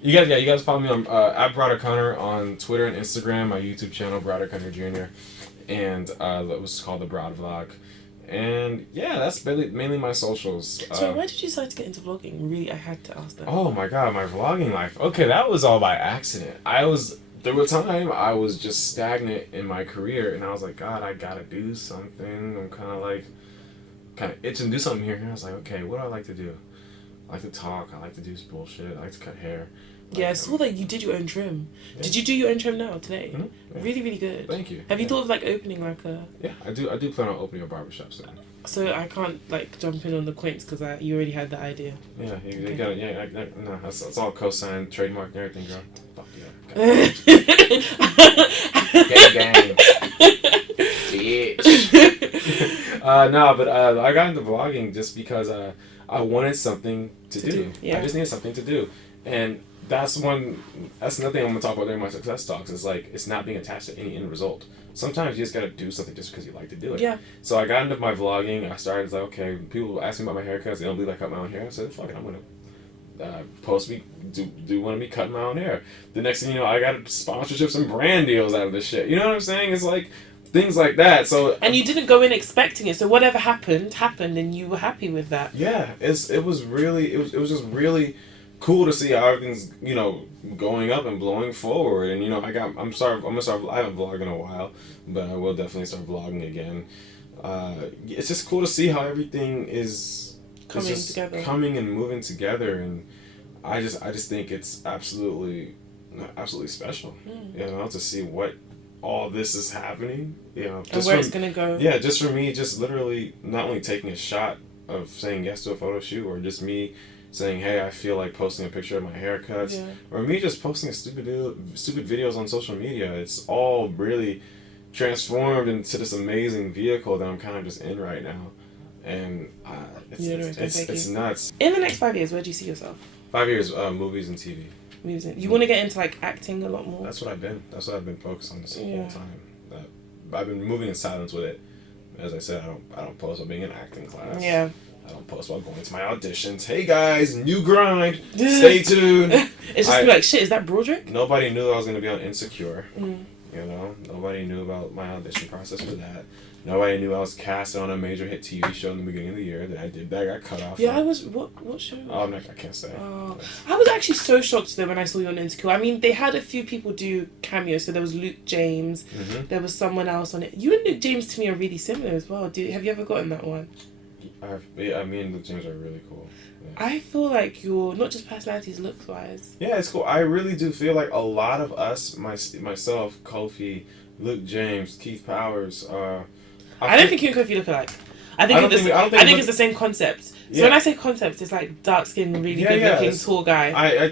You guys follow me on at Broderick Hunter on Twitter and Instagram. My YouTube channel, Broderick Hunter Jr. And it was called the Brod Vlog. And yeah, that's mainly my socials. So why did you decide to get into vlogging? Really, I had to ask that. Oh my god, my vlogging life. Okay, that was all by accident. There was a time I was just stagnant in my career, and I was like, God, I gotta do something. I'm kind of itching to do something here. And I was like, okay, what do I like to do? I like to talk. I like to do bullshit. I like to cut hair. I saw that you did your own trim. Yeah. Did you do your own trim now today? Mm-hmm. Yeah. Really, really good. Thank you. Have you thought of like opening like a? Yeah, I do plan on opening a barbershop soon. So I can't like jump in on the quints because you already had the idea. Yeah, you got it. Yeah, no, that's all co-signed, trademark, and everything, girl. Fuck yeah. Gang. Bitch. No, but I got into vlogging just because I wanted something to do. Yeah. I just needed something to do, and that's another thing I'm gonna talk about during my success talks. Is like, it's not being attached to any end result. Sometimes you just gotta do something just because you like to do it. Yeah. So I got into my vlogging. I started like, okay, people ask me about my haircuts. They don't believe I cut my own hair. I said, fuck it, I'm gonna do want to be cutting my own hair. The next thing you know, I got sponsorships and brand deals out of this shit. You know what I'm saying? It's like things like that. So and you didn't go in expecting it. So whatever happened, and you were happy with that. Yeah. It was just really cool to see how everything's, you know, going up and blowing forward. And, you know, I haven't vlogged in a while, but I will definitely start vlogging again. It's just cool to see how everything is coming and moving together, and I just think it's absolutely special. You know, to see what all this is happening, you know, and where it's gonna go. Yeah, just for me, just literally not only taking a shot of saying yes to a photo shoot, or just me saying, hey, I feel like posting a picture of my haircuts, or me just posting stupid videos on social media. It's all really transformed into this amazing vehicle that I'm kind of just in right now, and it's nuts. In the next 5 years, where do you see yourself? 5 years, movies and TV. You want to get into like acting a lot more? That's what I've been focused on this whole time. I've been moving in silence with it. As I said, I don't post while being in acting class. Yeah. I don't post while going to my auditions. Hey guys, new grind. Stay tuned. It's just like, shit, is that Broderick? Nobody knew I was going to be on Insecure. You know, nobody knew about my audition process for that. Nobody knew I was cast on a major hit TV show in the beginning of the year. Then I did that, got cut off. Yeah, I was. What show? Oh, I can't say. I was actually so shocked though when I saw you on Insecure. I mean, they had a few people do cameos. So there was Luke James. There was someone else on it. You and Luke James to me are really similar as well. Have you ever gotten that one? Me and Luke James are really cool. Yeah. I feel like you're not just personalities, looks wise. Yeah, it's cool. I really do feel like a lot of us, myself, Kofi, Luke James, Keith Powers. I don't think you and Kofi look alike. I think it's the same concept. So Yeah. when I say concept, it's like dark skinned, really good looking, tall guy. I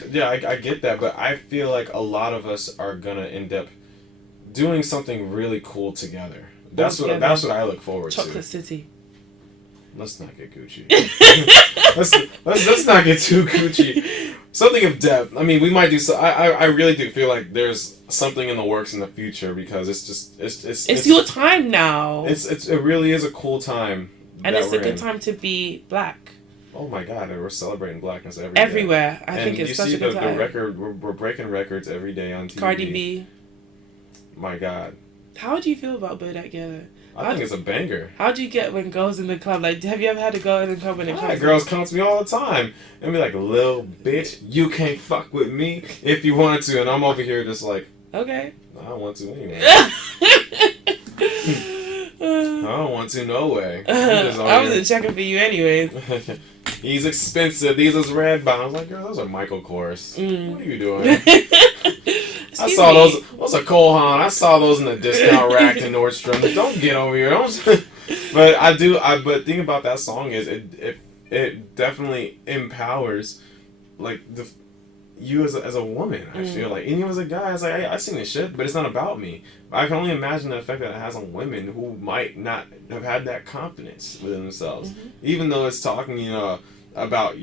get that, but I feel like a lot of us are gonna end up doing something really cool together. That's what I look forward to. Chocolate City. Let's not get Gucci. let's not get too Gucci. Something of depth. I mean, we might do so. I really do feel like there's something in the works in the future because it's your time now. It really is a cool time. And it's a good time to be black. Oh my God, we're celebrating blackness everywhere. Day. I think it's such a good time. And you see the record, we're breaking records every day on TV. Cardi B. My God. How do you feel about Bodak Yellow? I think it's a banger. How do you get when girls in the club, like, have you ever had a girl in the club when it comes? Girls come to me all the time and be like, "Lil bitch, you can't fuck with me if you wanted to," and I'm over here just like, okay. I don't want to anyway. I don't want to, no way. I wasn't checking for you anyways. He's expensive. These is red bottoms. Like, girl, those are Michael Kors. What are you doing? I saw those are Cole Haan. I saw those in the discount rack in Nordstrom. Don't get over here. But thing about that song is it definitely empowers like you as a woman. I feel like, and you as a guy, it's like I sing this shit, but it's not about me. I can only imagine the effect that it has on women who might not have had that confidence within themselves, even though it's talking, about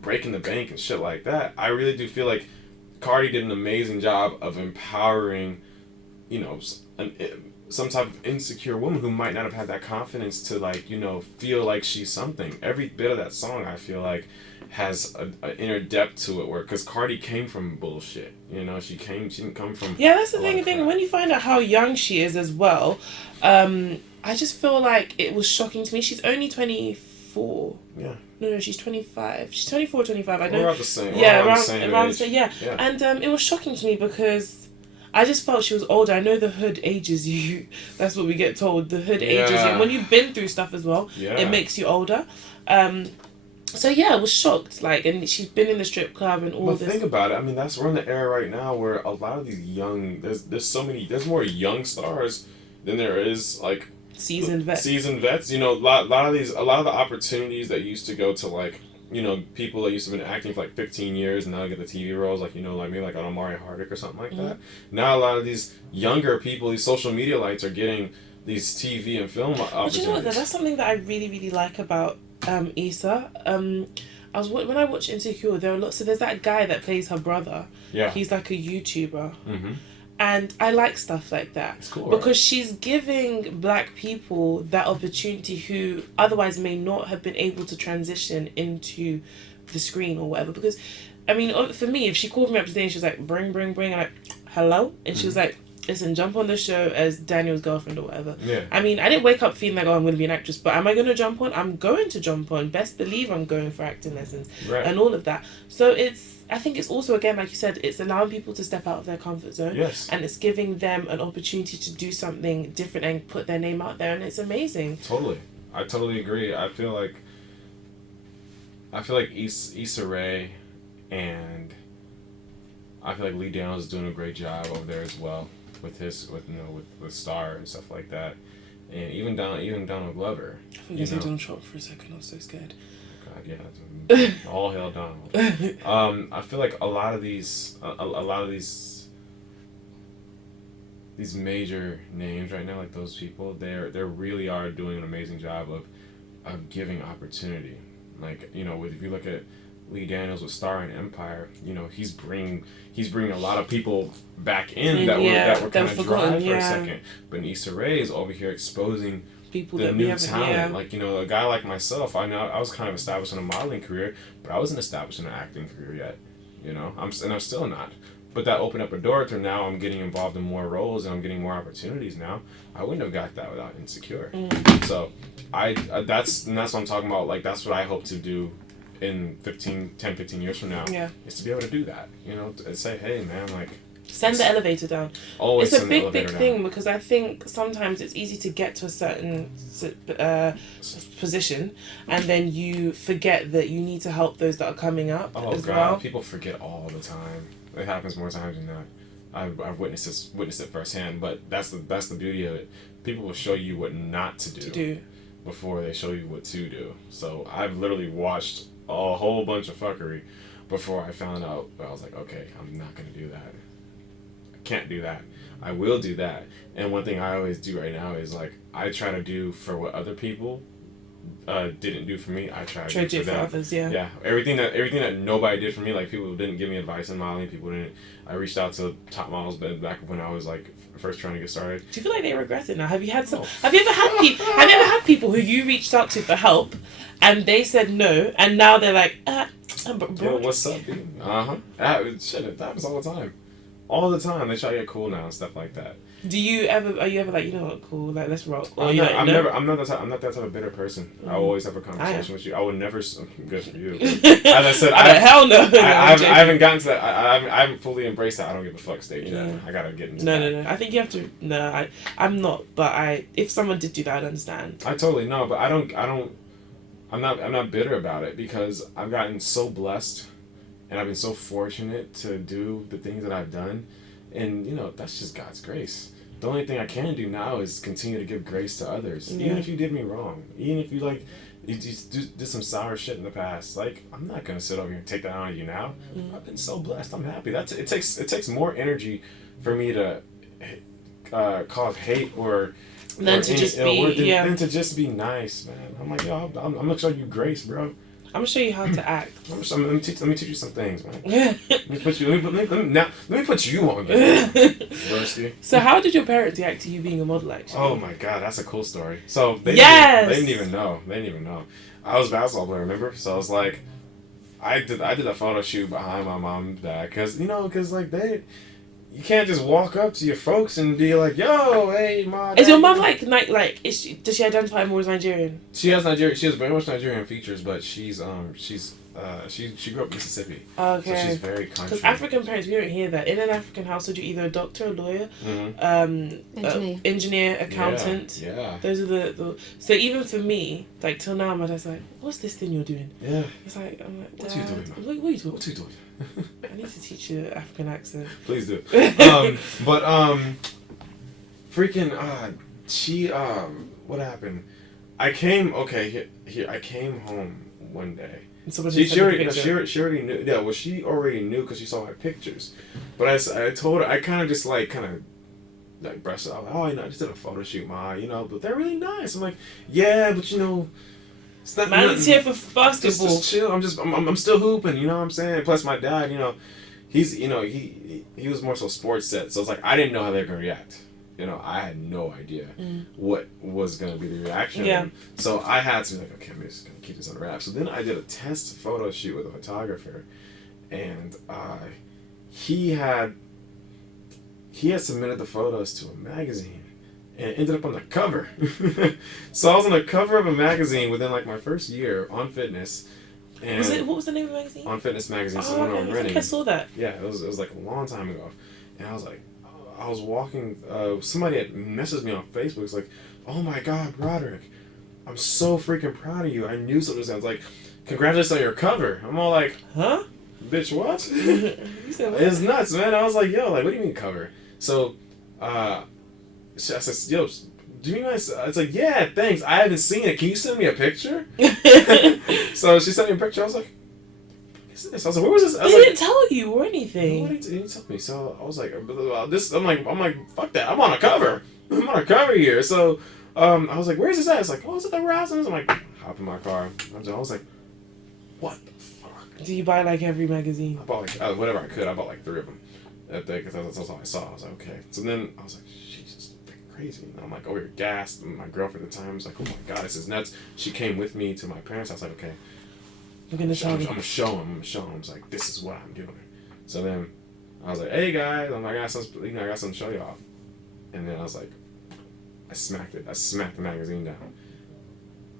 breaking the bank and shit like that. I really do feel like Cardi did an amazing job of empowering, some type of insecure woman who might not have had that confidence to feel like she's something. Every bit of that song, I feel like, has an inner depth to it, where because Cardi came from bullshit, she didn't come from. Yeah, that's the thing. When you find out how young she is as well, I just feel like it was shocking to me. She's only 24. Yeah. No, she's 25. She's 24 or 25. I know. We're about the same. Yeah, around the same. Yeah. And it was shocking to me because I just felt she was older. I know the hood ages you. That's what we get told. The hood ages you. When you've been through stuff as well, it makes you older. So yeah, I was shocked. And she's been in the strip club and all this. But think about it. I mean, we're in the era right now where a lot of these young, there's more young stars than there is seasoned vets. A lot of the opportunities that used to go to people that used to have been acting for 15 years and now get the TV roles like me, like on Amari Hardwick or something like that. Now a lot of these younger people, these social media lights, are getting these TV and film opportunities. But you know what? That's something that I really, really like about Issa. When I watch Insecure, there are lots. So there's that guy that plays her brother. Yeah. He's like a YouTuber. Mm-hmm. And I like stuff like that. It's cool, because she's giving black people that opportunity who otherwise may not have been able to transition into the screen or whatever. Because, I mean, for me, if she called me up today and she was like, bring, I'm like, hello? And she was like, listen, jump on the show as Daniel's girlfriend or whatever. Yeah. I mean, I didn't wake up feeling like, I'm going to be an actress, but am I going to jump on? I'm going to jump on. Best believe I'm going for acting lessons and all of that. So I think it's also, again, like you said, it's allowing people to step out of their comfort zone. Yes. And it's giving them an opportunity to do something different and put their name out there, and it's amazing. Totally. I totally agree. I feel like Issa Rae and I feel like Lee Daniels is doing a great job over there as well with Star and stuff like that. And even Donald Glover. I thought you were saying Donald Trump for a second. I was so scared. God, yeah. All hail Donald. I feel like a lot of these major names right now, like those people, they really are doing an amazing job of giving opportunity. If you look at Lee Daniels with Star and Empire, he's bringing a lot of people back in that were kind of dry for a second. But Issa Rae is over here exposing people the new talent. A guy like myself, I know I was kind of establishing a modeling career, but I wasn't establishing an acting career yet. I'm still not. But that opened up a door to now I'm getting involved in more roles and I'm getting more opportunities now. I wouldn't have got that without Insecure. So that's what I'm talking about. That's what I hope to do in 10, 15 years from now, is to be able to do that, to say, hey man, Send the elevator down. Always It's a send the big elevator down. thing because I think sometimes it's easy to get to a certain position and then you forget that you need to help those that are coming up as well. People forget all the time. It happens more times than not. I've witnessed it firsthand, but that's the beauty of it. People will show you what not to do before they show you what to do. So I've literally watched a whole bunch of fuckery before I found out. But I was like, okay, I'm not gonna do that. I can't do that. I will do that. And one thing I always do right now is like I try to do for what other people didn't do for me. I try to do for them. Others. Yeah. Everything that nobody did for me, like people didn't give me advice in modeling. People didn't. I reached out to top models back when I was like first trying to get started. Do you feel like they regret it now? Have you had some? Have you ever had people who you reached out to for help, and they said no, and now they're like, Yo, what's up, dude? Shit, it happens all the time. All the time. They try to get cool now and stuff like that. Are you ever like, you know what, cool, like let's rock? Or I'm you're not, like, I'm not that type of bitter person. I always have a conversation with you. I would never. Good for you. As I said, hell no. I haven't gotten to that. I haven't fully embraced that. I don't give a fuck stage yet. I gotta get into that. No. I think you have to. No, I'm not. But if someone did do that, I'd understand. I totally know, but I'm not bitter about it because I've gotten so blessed, and I've been so fortunate to do the things that I've done, and that's just God's grace. The only thing I can do now is continue to give grace to others. Yeah. Even if you did me wrong. Even if you did some sour shit in the past. Like, I'm not going to sit over here and take that on you now. I've been so blessed. I'm happy. It takes more energy for me to cause hate than to just be nice, man. I'm like, yo, I'm going to show you grace, bro. I'm gonna show you how to act. Let me teach you some things, man. Let me put you on game. So how did your parents react to you being a model, actually? Oh my god, that's a cool story. So they didn't even know. I was a basketball player, remember? So I was like, I did a photo shoot behind my mom's back because you can't just walk up to your folks and be like, yo, hey, mom. Is your mom does she identify more as Nigerian? She has very much Nigerian features, but she grew up in Mississippi. Okay. So she's very country. Because African parents, we don't hear that. In an African household, you're either a doctor, a lawyer, engineer, accountant. Yeah. Those are the. So even for me, like till now, my dad's like, what's this thing you're doing? Yeah. It's like, I'm like, what are you doing, man? What are you doing? What are you doing? I need to teach you an African accent. Please do. She what happened? I came home one day. She already knew. Yeah, well, she already knew because she saw my pictures. But I told her, I kind of brushed it off. Oh, I just did a photo shoot, ma. But they're really nice. I'm like, yeah, but it's not. Man's here for basketball. Just chill. I'm still hooping. You know what I'm saying? Plus, my dad, he's he was more so sports set. So it's like I didn't know how they were gonna react. I had no idea what was gonna be the reaction. Yeah. So I had to be like, okay, I'm just gonna keep this on wraps. So then I did a test photo shoot with a photographer, and he had submitted the photos to a magazine. And it ended up on the cover. So I was on the cover of a magazine within my first year on fitness. And what was the name of the magazine? On Fitness magazine. Oh, so when I'm I running. think I saw that. Yeah, it was a long time ago. And I was like, I was walking, somebody had messaged me on Facebook. It's like, oh my god, Broderick, I'm so freaking proud of you. I knew something was going to happen. It's like, congratulations on your cover. I'm all like, huh? Bitch, what? You said what? It's nuts, man. I was like, yo, what do you mean cover? So, I said, yo, do you mean it's like, yeah, thanks. I haven't seen it. Can you send me a picture? So she sent me a picture. I was like, what is this? I was like, where was this? They didn't tell you or anything. No, they didn't tell me. So I was like, this. I'm like, fuck that. I'm on a cover. I'm on a cover here. So I was like, where's this at? It's like, oh, is it the Rousins? I'm like, hop in my car. I was like, what the fuck? Do you buy every magazine? I bought whatever I could. I bought 3 of them. Because that's all I saw. I was like, okay. So then I was like, Jesus, crazy. And I'm like, oh, you're gassed. And my girlfriend at the time was like, oh my god, this is nuts. She came with me to my parents' house. I was like, okay, I'm gonna show him. I was like, this is what I'm doing. So then I was like, hey guys, I got something to show y'all. And then I was like, I smacked the magazine down,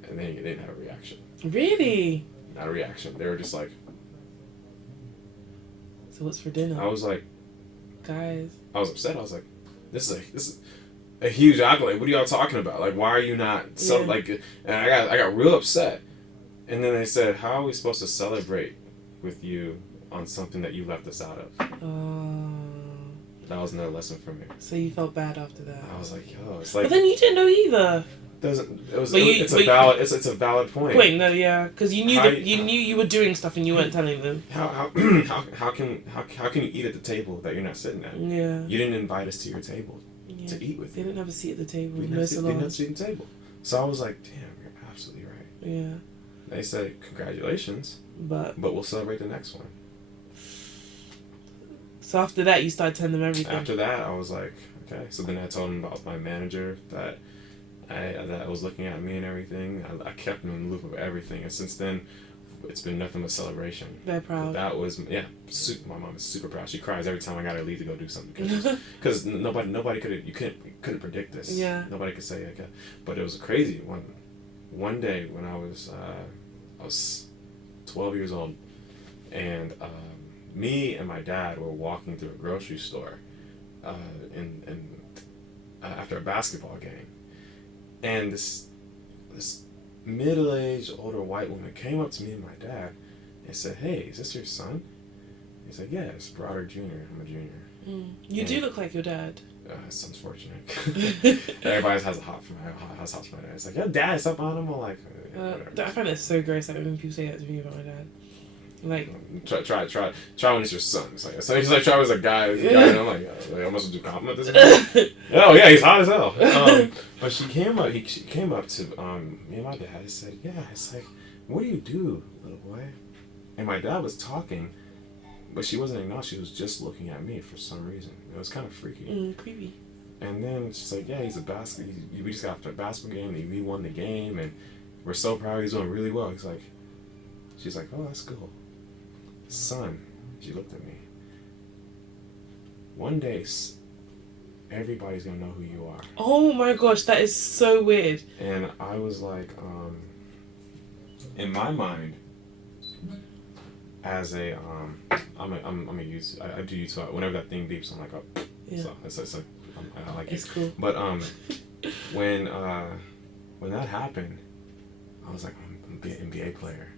and they didn't have a reaction. Really? Not a reaction. They were just like. So what's for dinner? I was like, Guys. I was upset. I was like, this is a huge accolade. What are y'all talking about? Like, why are you not like? And I got real upset. And then they said, how are we supposed to celebrate with you on something that you left us out of? Oh. That was another lesson for me. So you felt bad after that. I was like, yo, it's like. But then you didn't know either. It's a valid point. Wait, no, yeah, because you knew you were doing stuff and you weren't telling them. How can you eat at the table that you're not sitting at? Yeah. You didn't invite us to your table to eat with They you. didn't have a seat at the table. We didn't have a seat at the table. So I was like, damn, you're absolutely right. Yeah. They say congratulations, but we'll celebrate the next one. So after that, you started telling them everything. After that, I was like, okay. So then I told them about my manager that was looking at me and everything. I kept them in the loop of everything, and since then, it's been nothing but celebration. They're proud. But that was my mom is super proud. She cries every time I gotta leave to go do something because nobody couldn't predict this. Yeah. Nobody could say okay. But it was crazy. One day when I was 12 years old, and me and my dad were walking through a grocery store, after a basketball game, and this middle-aged older white woman came up to me and my dad and said, "Hey, is this your son?" He's like, "Yeah, it's Broderick Jr. I'm a junior." You do look like your dad. It's unfortunate. Everybody has a hot for my dad. It's like, "Yo, dad, stop on him." I'm like, I find it so gross that when people say that to me about my dad. Like, try when it's your son. It's like, so he's like, try when it's a guy, and I'm like, I must do compliment this. Oh yeah, he's hot as hell. But she came up to me and my dad and said, yeah, it's like, what do you do, little boy? And my dad was talking, but she wasn't acknowledging. She was just looking at me for some reason. It was kind of freaky. Creepy. And then she's like, yeah, we just got after a basketball game, and we won the game, and we're so proud. He's doing really well. She's like, oh, that's cool. Son, she looked at me. One day, everybody's gonna know who you are. Oh my gosh, that is so weird. And I was like, in my mind, as a I'm a youth. I do youth. So whenever that thing beeps, I'm like, oh. Yeah. So it's like I like it. It's cool. But when that happened, I was like, I'm an NBA player.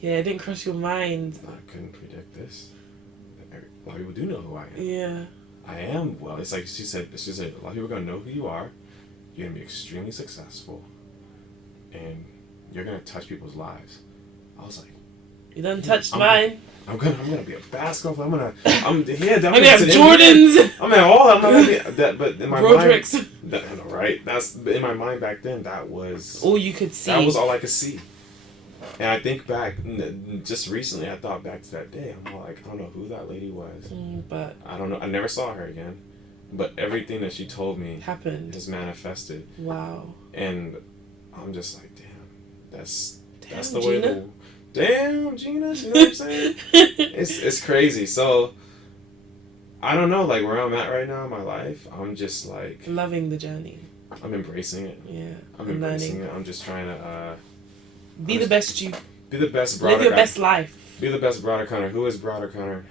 Yeah, it didn't cross your mind. I couldn't predict this. A lot of people do know who I am. Yeah. I am. Well, it's like she said, a lot of people are going to know who you are. You're going to be extremely successful. And you're going to touch people's lives. I was like, you done touched mine. I'm gonna be a basketball player. I'm gonna have Jordans. I'm gonna have all that. I'm not gonna be that. But in my Brodericks. mind, right? That's in my mind back then. That was all you could see. That was all I could see. And I think back, just recently, I thought back to that day. I'm like, I don't know who that lady was. But I don't know. I never saw her again. But everything that she told me happened. Has manifested. Wow. And I'm just like, damn, that's the Gina. way the. Damn, Gina, you know what I'm saying? It's crazy. So, I don't know, like, where I'm at right now in my life, I'm just, like... loving the journey. I'm embracing it. Yeah. I'm embracing it. I'm just trying to, be the best you. Be the best Broderick. Live your best life. Be the best Broderick Hunter. Who is Broderick Hunter?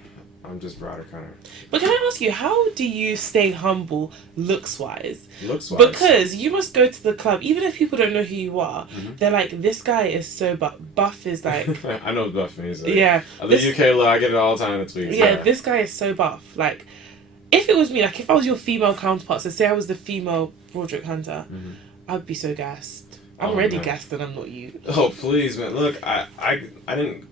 I'm just Broderick Hunter. But can I ask you, how do you stay humble looks-wise? Looks-wise? Because you must go to the club, even if people don't know who you are, they're like, this guy is so buff. Buff is like... I know what buff means. Like, yeah. The UK law, I get it all the time in tweets. Yeah, this guy is so buff. Like, if it was me, like, if I was your female counterpart, so say I was the female Broderick Hunter, I'd be so gassed. I'm already gassed and I'm not you. Oh, please, man. Look, I didn't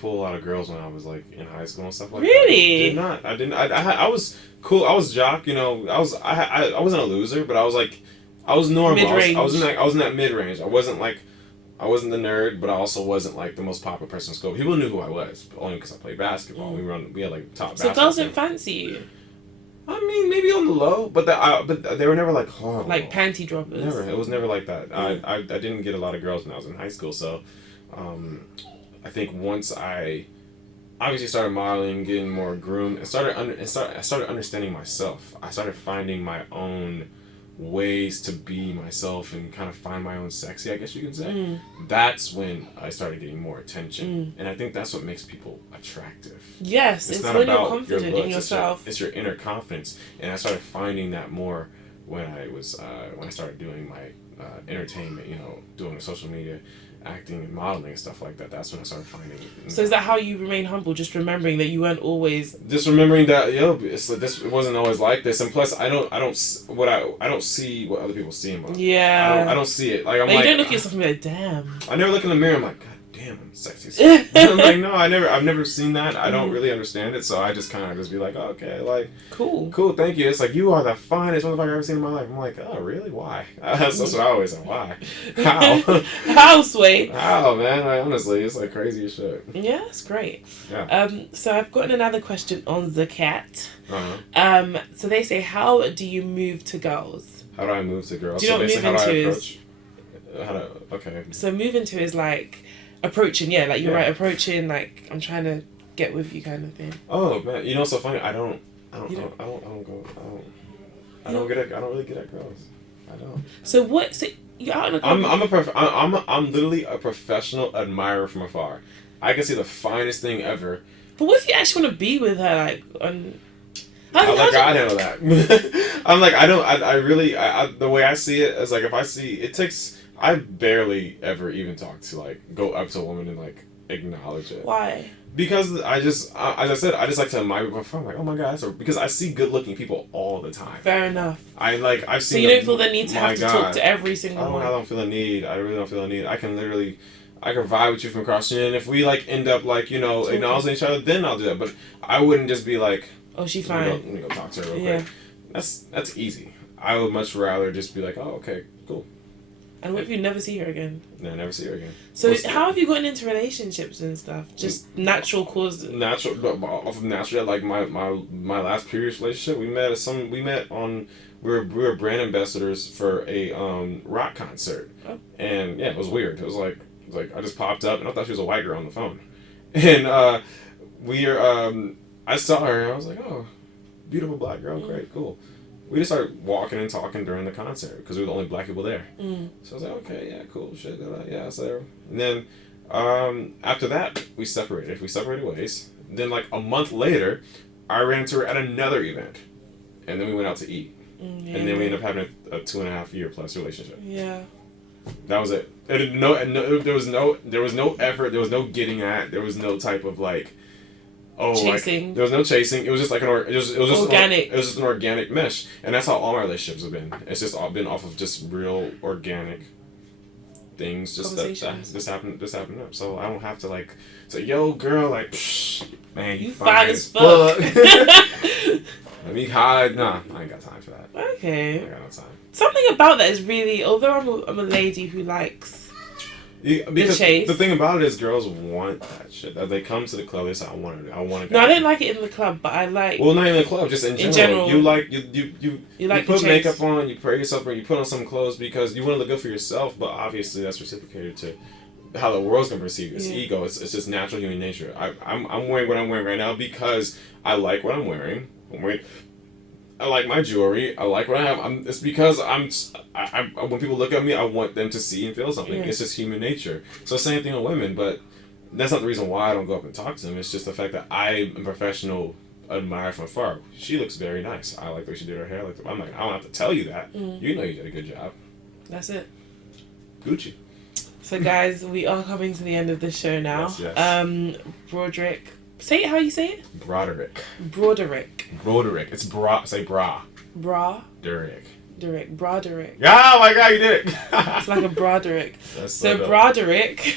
pull a lot of girls when I was like in high school and stuff like really? that. I did not. I was cool. I was jock. You know, I wasn't a loser, but I was like, I was normal. Mid-range. I was in that mid range. I wasn't the nerd, but I also wasn't like the most popular person in school. People knew who I was, but only because I played basketball. We had like top. So girls didn't fancy you. I mean, maybe on the low, but they were never like horrible. Like panty droppers. Never. It was never like that. Yeah. I didn't get a lot of girls when I was in high school, so I think once I obviously started modeling, getting more groomed, and I started understanding myself. I started finding my own ways to be myself and kind of find my own sexy, I guess you could say, that's when I started getting more attention. And I think that's what makes people attractive. Yes, it's not when you're about confident your looks, in yourself. It's your inner confidence. And I started finding that more when I started doing my entertainment, doing social media, acting and modeling and stuff like that. That's when I started finding it. So is that how you remain humble? Just remembering that you weren't always. Just remembering that it wasn't always like this, and plus I don't see what other people see in my. Yeah. I don't see it. Like you don't look at yourself and be like, damn. I never look in the mirror. I'm like, God damn, I'm sexy. I'm like, no, I've never seen that. I don't really understand it, so I just kind of just be like, oh, okay, like, cool, thank you. It's like, you are the finest motherfucker I've ever seen in my life. I'm like, oh, really? Why? That's what I always say. Why? How? How, Sway? How, man? Like, honestly, it's like crazy as shit. Yeah, that's great. Yeah. So I've gotten another question on the cat. Uh-huh. So they say, how do you move to girls? How do I move to girls? Do you know what move into is? Okay. So move into is like approaching, like you're right, approaching, like I'm trying to get with you kind of thing. Oh man, it's so funny. I don't really get at girls. I don't. So what? So you're out in a I'm literally a professional admirer from afar. I can see the finest thing ever. But what if you actually want to be with her, like on? I'll let God handle that. I'm like, the way I see it is like, if I see, it takes, I barely ever even go up to a woman and like acknowledge it. Why? Because as I said, I just like to admire people. I'm like, oh my God, because I see good looking people all the time. Fair enough. I've seen. So you don't feel the need to have to talk to every single one? I don't feel the need. I really don't feel the need. I can vibe with you from across the street, and if we like end up like acknowledging each other, then I'll do that. But I wouldn't just be like, oh, she fine. Let me go talk to her real quick. That's easy. I would much rather just be like, oh, okay, cool. And what if you never see her again? No, never see her again. So how have you gotten into relationships and stuff? Just natural causes? Off of natural. Like my last previous relationship, we were brand ambassadors for a rock concert, and yeah, it was weird. It was like I just popped up and I thought she was a white girl on the phone, and I saw her and I was like, oh, beautiful black girl, great, cool. We just started walking and talking during the concert because we were the only black people there. So I was like, okay, yeah, cool, shit, yeah, so. And then after that, we separated. We separated ways. Then like a month later, I ran into her at another event, and then we went out to eat, and then we ended up having a 2.5 year plus relationship. Yeah. That was it. There was no effort. There was no getting at. There was no type of like. Chasing. Like, there was no chasing. It was just like it was just organic. It was just an organic mesh, and that's how all my relationships have been. It's just all been off of just real organic things. Just this happened up. So I don't have to like say, "Yo, girl, like, man, you fine as fuck." Let me hide. Nah, I ain't got time for that. Okay. I got no time. Something about that is really, although I'm a lady who likes. Because the chase. The thing about it is, girls want that shit. They come to the club. They say, "I want it. I want it." No, I don't like it in the club, but I like. Well, not in the club, just in general. You like you like put makeup on, you spray yourself, or you put on some clothes because you want to look good for yourself. But obviously, that's reciprocated to how the world's gonna perceive you. It's ego. It's just natural human nature. I'm wearing what I'm wearing right now because I like what I'm wearing. I like my jewelry. I like what I have. It's because when people look at me, I want them to see and feel something. Yeah. It's just human nature. So same thing with women, but that's not the reason why I don't go up and talk to them. It's just the fact that I'm a professional admirer from afar. She looks very nice. I like the way she did her hair. I'm like, I don't have to tell you that. You know you did a good job. That's it. Gucci. So guys, we are coming to the end of the show now. Yes. Broderick. Say it how you say it? Broderick. It's bra. Say bra. Broderick. Broderick. Oh my God, you did it. It's like a Broderick. So Broderick.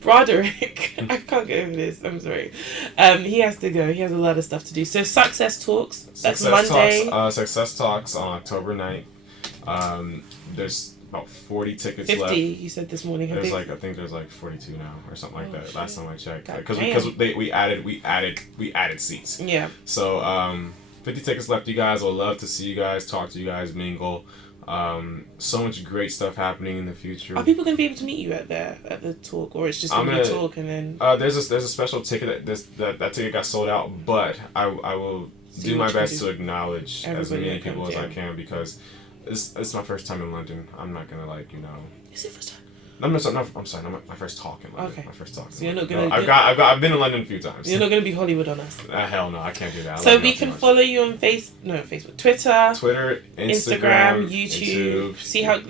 Broderick. I can't get over this. I'm sorry. He has to go. He has a lot of stuff to do. So Success Talks. That's Monday. Success Talks on October 9th. There's about 40 tickets 50, left. You said this morning. I think there's like 42 now or something like that. Shit. Last time I checked, because we added seats. Yeah. So 50 tickets left. You guys, will love to see you guys, talk to you guys, mingle. So much great stuff happening in the future. Are people gonna be able to meet you at the talk, or it's just gonna be talk and then? There's a special ticket that ticket got sold out, but I will See do my what you best can to acknowledge as Everybody many that people comes, as I yeah. can, because it's my first time in London. I'm not gonna Is it first time? I'm sorry. Not my first talk in London. Okay. My first talk. So you're not gonna. I've been in London a few times. You're not gonna be Hollywood on us. Hell no, I can't do that. I So love we y'all too can much. follow you on Facebook, Twitter, Instagram, YouTube. See how,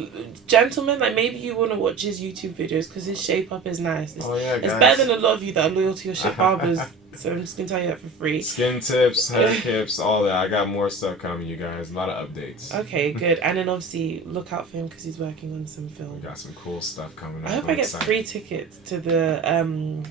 gentlemen, like maybe you want to watch his YouTube videos because his shape up is nice. It's, Oh yeah, guys. it's better than a lot of you that are loyal to your shit barbers. So I'm just gonna tell you that for free. Skin tips, hair tips, all that. I got more stuff coming, you guys. A lot of updates. Okay, good. And then obviously look out for him because he's working on some We film. got some cool stuff coming up. I hope I'm I get excited. free tickets to the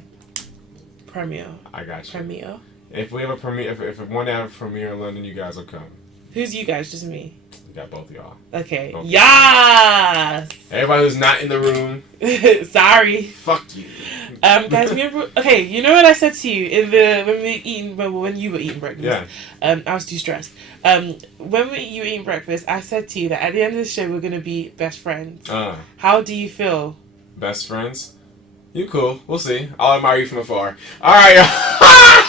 premiere. I got you. Premiere. If we have a premiere, if one have a premiere in London, you guys will come. Who's you guys? Just me. We got both of y'all. Okay. Okay. Yes. Everybody who's not in the room, Sorry. fuck you. Guys, remember? Okay, you know what I said to you in the when you were eating breakfast? Yeah. I was too stressed. When you were eating breakfast, I said to you that at the end of the show we're gonna be best friends. How do you feel? Best friends? You cool. We'll see. I'll admire you from afar. Alright.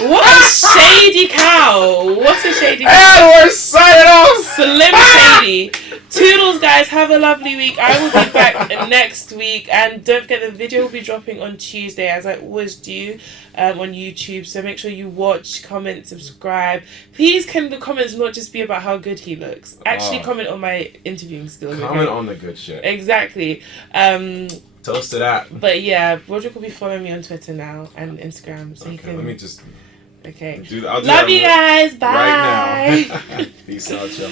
What a shady cow! What a shady cow! And we're signing off. Slim Shady. Toodles, guys. Have a lovely week. I will be back next week. And don't forget, the video will be dropping on Tuesday, as I always do, on YouTube. So make sure you watch, comment, subscribe. Please, can the comments not just be about how good he looks? Actually, comment on my interviewing skills. Comment on the good shit. Exactly. Toast to that. But yeah, Broderick will be following me on Twitter now and Instagram. So he Okay, can... let me just... Okay. I'll do Love that you guys. Bye. right now. Peace out, y'all.